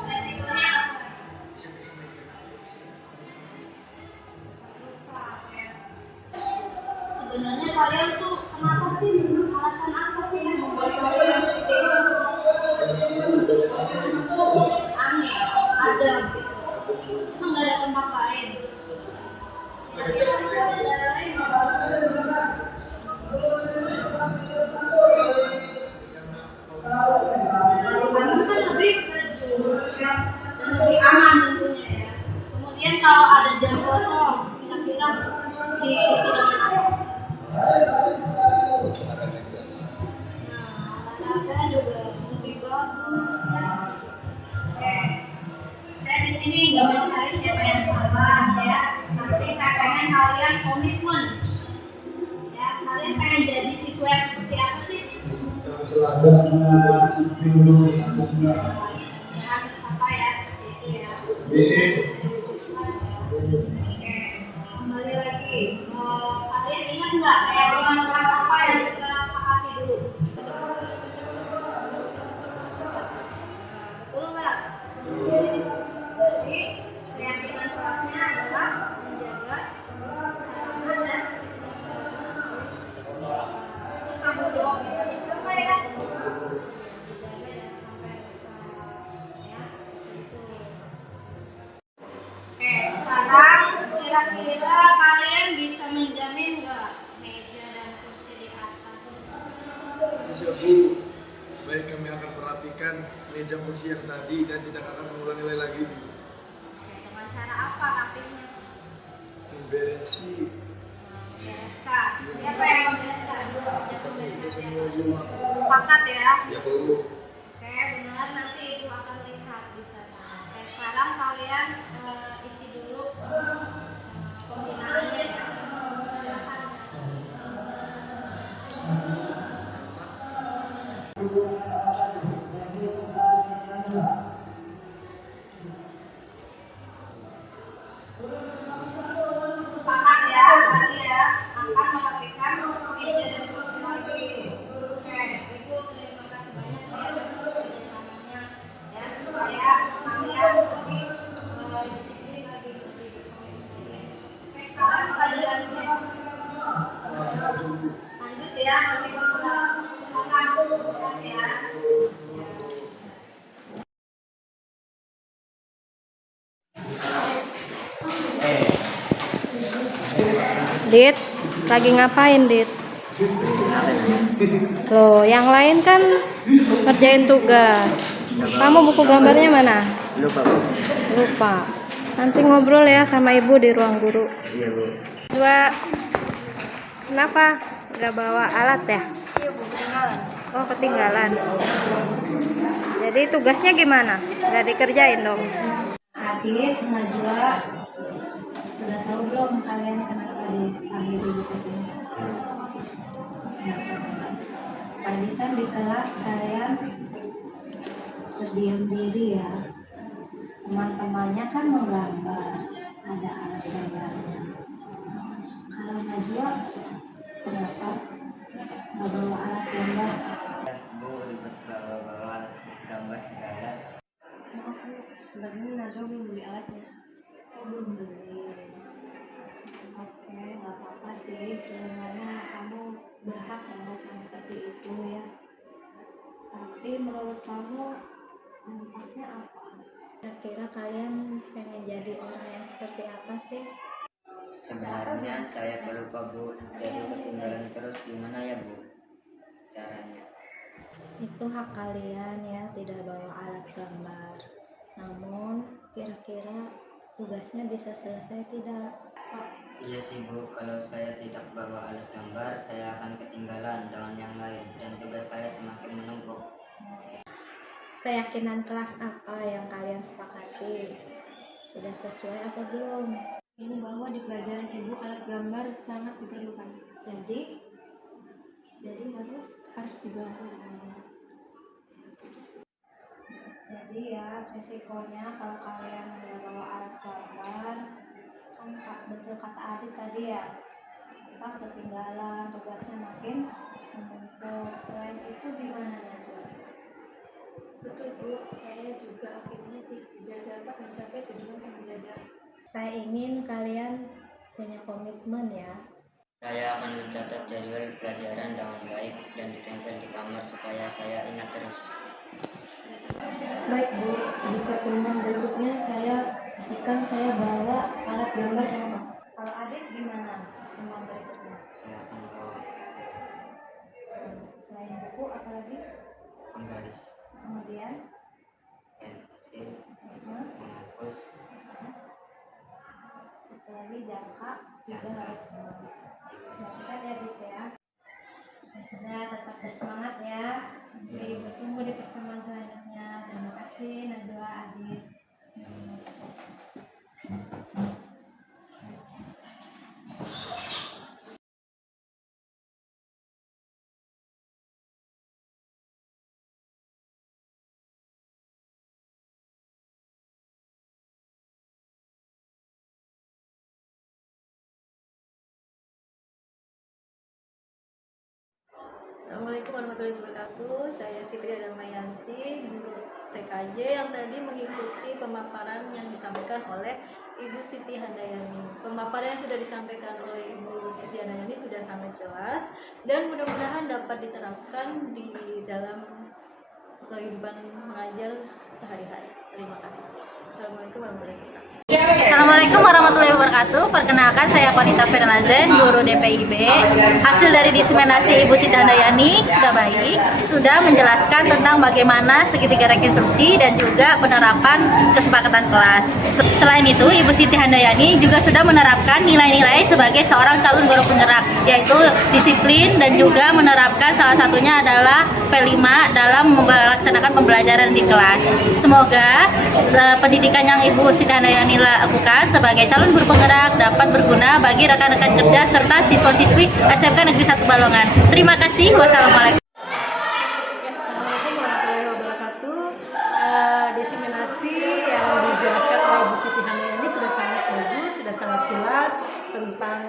resikonya apa? Rusak ya. Sebenarnya kalian tuh kenapa sih? Alasan apa sih yang membuat kalian seperti itu? Aneh, ada gitu. Emang nggak ada tempat lain? Kira-kira ada cara lain nggak? Nah, kan lebih sejuk ya, dan lebih aman tentunya ya. Kemudian kalau ada jam kosong, kira-kira diisi dengan apa? Nah, olahraga juga lebih bagus ya. Oke, saya di sini nggak mencari siapa yang salah ya, tapi saya pengen kalian komitmen. Ya, kalian pengen jadi siswa yang seperti apa sih? Jangan tercapai ya seperti itu ya. Oke, kembali lagi. Kalian ingat nggak keyakinan kelas apa yang kita sepakati dulu? Betul nggak? Berarti keyakinan kelasnya adalah menjaga sarana dan prasarana. Itu tanggung jawab kita bersama ya. Dijaga jangan sampai rusak ya. Itu. Oke, sekarang kira-kira kalian bisa menjamin nggak meja dan kursi di atas? Bisa Bu, baik kami akan merapikan meja kursi yang tadi dan tidak akan mengulangi lagi Bu. Oke, dengan cara apa rapinya? Memberesi. Membereskan. Siapa yang membereskan? Kita semua Bu. Sepakat ya? Ya Bu. Oke, benar. Nanti Ibu akan lihat di sana. Oke, sekarang kalian isi dulu pembinaannya ya. Silakan. Sepakat ya, berarti ya akan merapikan meja dan kursi lagi. Oke, Ibu terima kasih banyak ya atas kerjasamanya ya, supaya kalian lebih disiplin lagi, lebih berkomitmen. Oke, sekarang pelajaran cek. Lanjut ya, nanti kalau kelas. Silakan, terima kasih ya. Dit, lagi ngapain Dit? Loh, yang lain kan ngerjain tugas. Kamu buku gambarnya mana? Lupa. Nanti ngobrol ya sama ibu di ruang guru. Iya Bu. Coba, kenapa gak bawa alat ya? Iya Bu, ketinggalan. Oh, ketinggalan. Jadi tugasnya gimana? Gak dikerjain dong? Adit, Najwa, sudah tahu belum kalian kenapa dipanggil dulu ke sini? Tadi kan di kelas kalian berdiam diri ya. Teman-temannya kan menggambar, ada alat gambarnya. Kalau Najwa, kenapa nggak bawa alat gambar? Bu ribet bawa alat gambar segala. Maaf Bu, sebenarnya Najwa belum beli alatnya. Oh, belum beli. Oke, nggak apa-apa sih. Sebenarnya kamu berhak melakukan seperti itu ya. Tapi menurut kamu manfaatnya apa? Kira-kira kalian pengen jadi orang yang seperti apa sih? Sebenarnya saya pelupa Bu, jadi ketinggalan terus. Gimana ya Bu caranya? Itu hak kalian ya, tidak bawa alat gambar. Namun kira-kira tugasnya bisa selesai tidak? Iya sih Bu, kalau saya tidak bawa alat gambar, saya akan ketinggalan dengan yang lain dan tugas saya semakin menumpuk. Keyakinan kelas apa yang kalian sepakati? Sudah sesuai apa belum? Ini bahwa di pelajaran ibu alat gambar sangat diperlukan. Jadi harus dibantu. Jadi ya resikonya kalau kalian nggak bawa alat gambar, kan betul kata Adit tadi ya, kita ketinggalan, tugasnya makin menumpuk. Selain itu gimana Naswa? Betul Bu, saya juga akhirnya tidak dapat mencapai tujuan pembelajaran. Saya ingin kalian punya komitmen ya. Saya akan mencatat jadwal pelajaran dengan baik dan ditempel di kamar supaya saya ingat terus. Baik Bu, di pertemuan berikutnya saya pastikan saya bawa alat gambar lengkap. Kalau Adit gimana pertemuan berikutnya? Saya akan bawa Selain buku apalagi? penggaris, Kemudian pensil, penghapus, satu lagi jangka juga harus dilakukan ya Dit ya. Sudah, tetap bersemangat ya. Bertemu di pertemuan selanjutnya. Terima kasih Najwa, Adit. Assalamualaikum warahmatullahi wabarakatuh. Saya Fitri Adamayanti, guru TKJ yang tadi mengikuti pemaparan yang disampaikan oleh Ibu Siti Handayani. Pemaparan yang sudah disampaikan oleh Ibu Siti Handayani sudah sangat jelas dan mudah-mudahan dapat diterapkan di dalam kehidupan mengajar sehari-hari. Terima kasih. Assalamualaikum warahmatullahi wabarakatuh. Assalamualaikum warahmatullahi wabarakatuh. Perkenalkan saya Konita Fernanzen, guru DPIB. Hasil dari diseminasi Ibu Siti Handayani sudah baik, sudah menjelaskan tentang bagaimana segitiga rekonstruksi dan juga penerapan kesepakatan kelas. Selain itu, Ibu Siti Handayani juga sudah menerapkan nilai-nilai sebagai seorang calon guru penggerak, yaitu disiplin dan juga menerapkan salah satunya adalah P5 dalam melaksanakan pembelajaran di kelas. Semoga pendidikan yang Ibu Siti Handayani lakukan sebagai calon guru penggerak dapat berguna bagi rekan-rekan kerja serta siswa-siswi SMK Negeri 1 Balongan. Terima kasih. Wassalamualaikum. Assalamualaikum warahmatullahi wabarakatuh. Diseminasi yang dijelaskan oleh Ibu Siti Handayani sudah sangat bagus, sudah sangat jelas tentang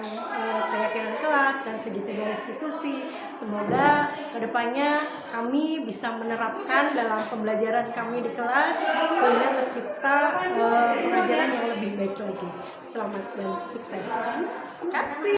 keyakinan kelas dan segitiga restitusi. Semoga kedepannya kami bisa menerapkan dalam pembelajaran kami di kelas sehingga tercipta pengajaran yang lebih baik lagi. Selamat dan sukses. Terima kasih.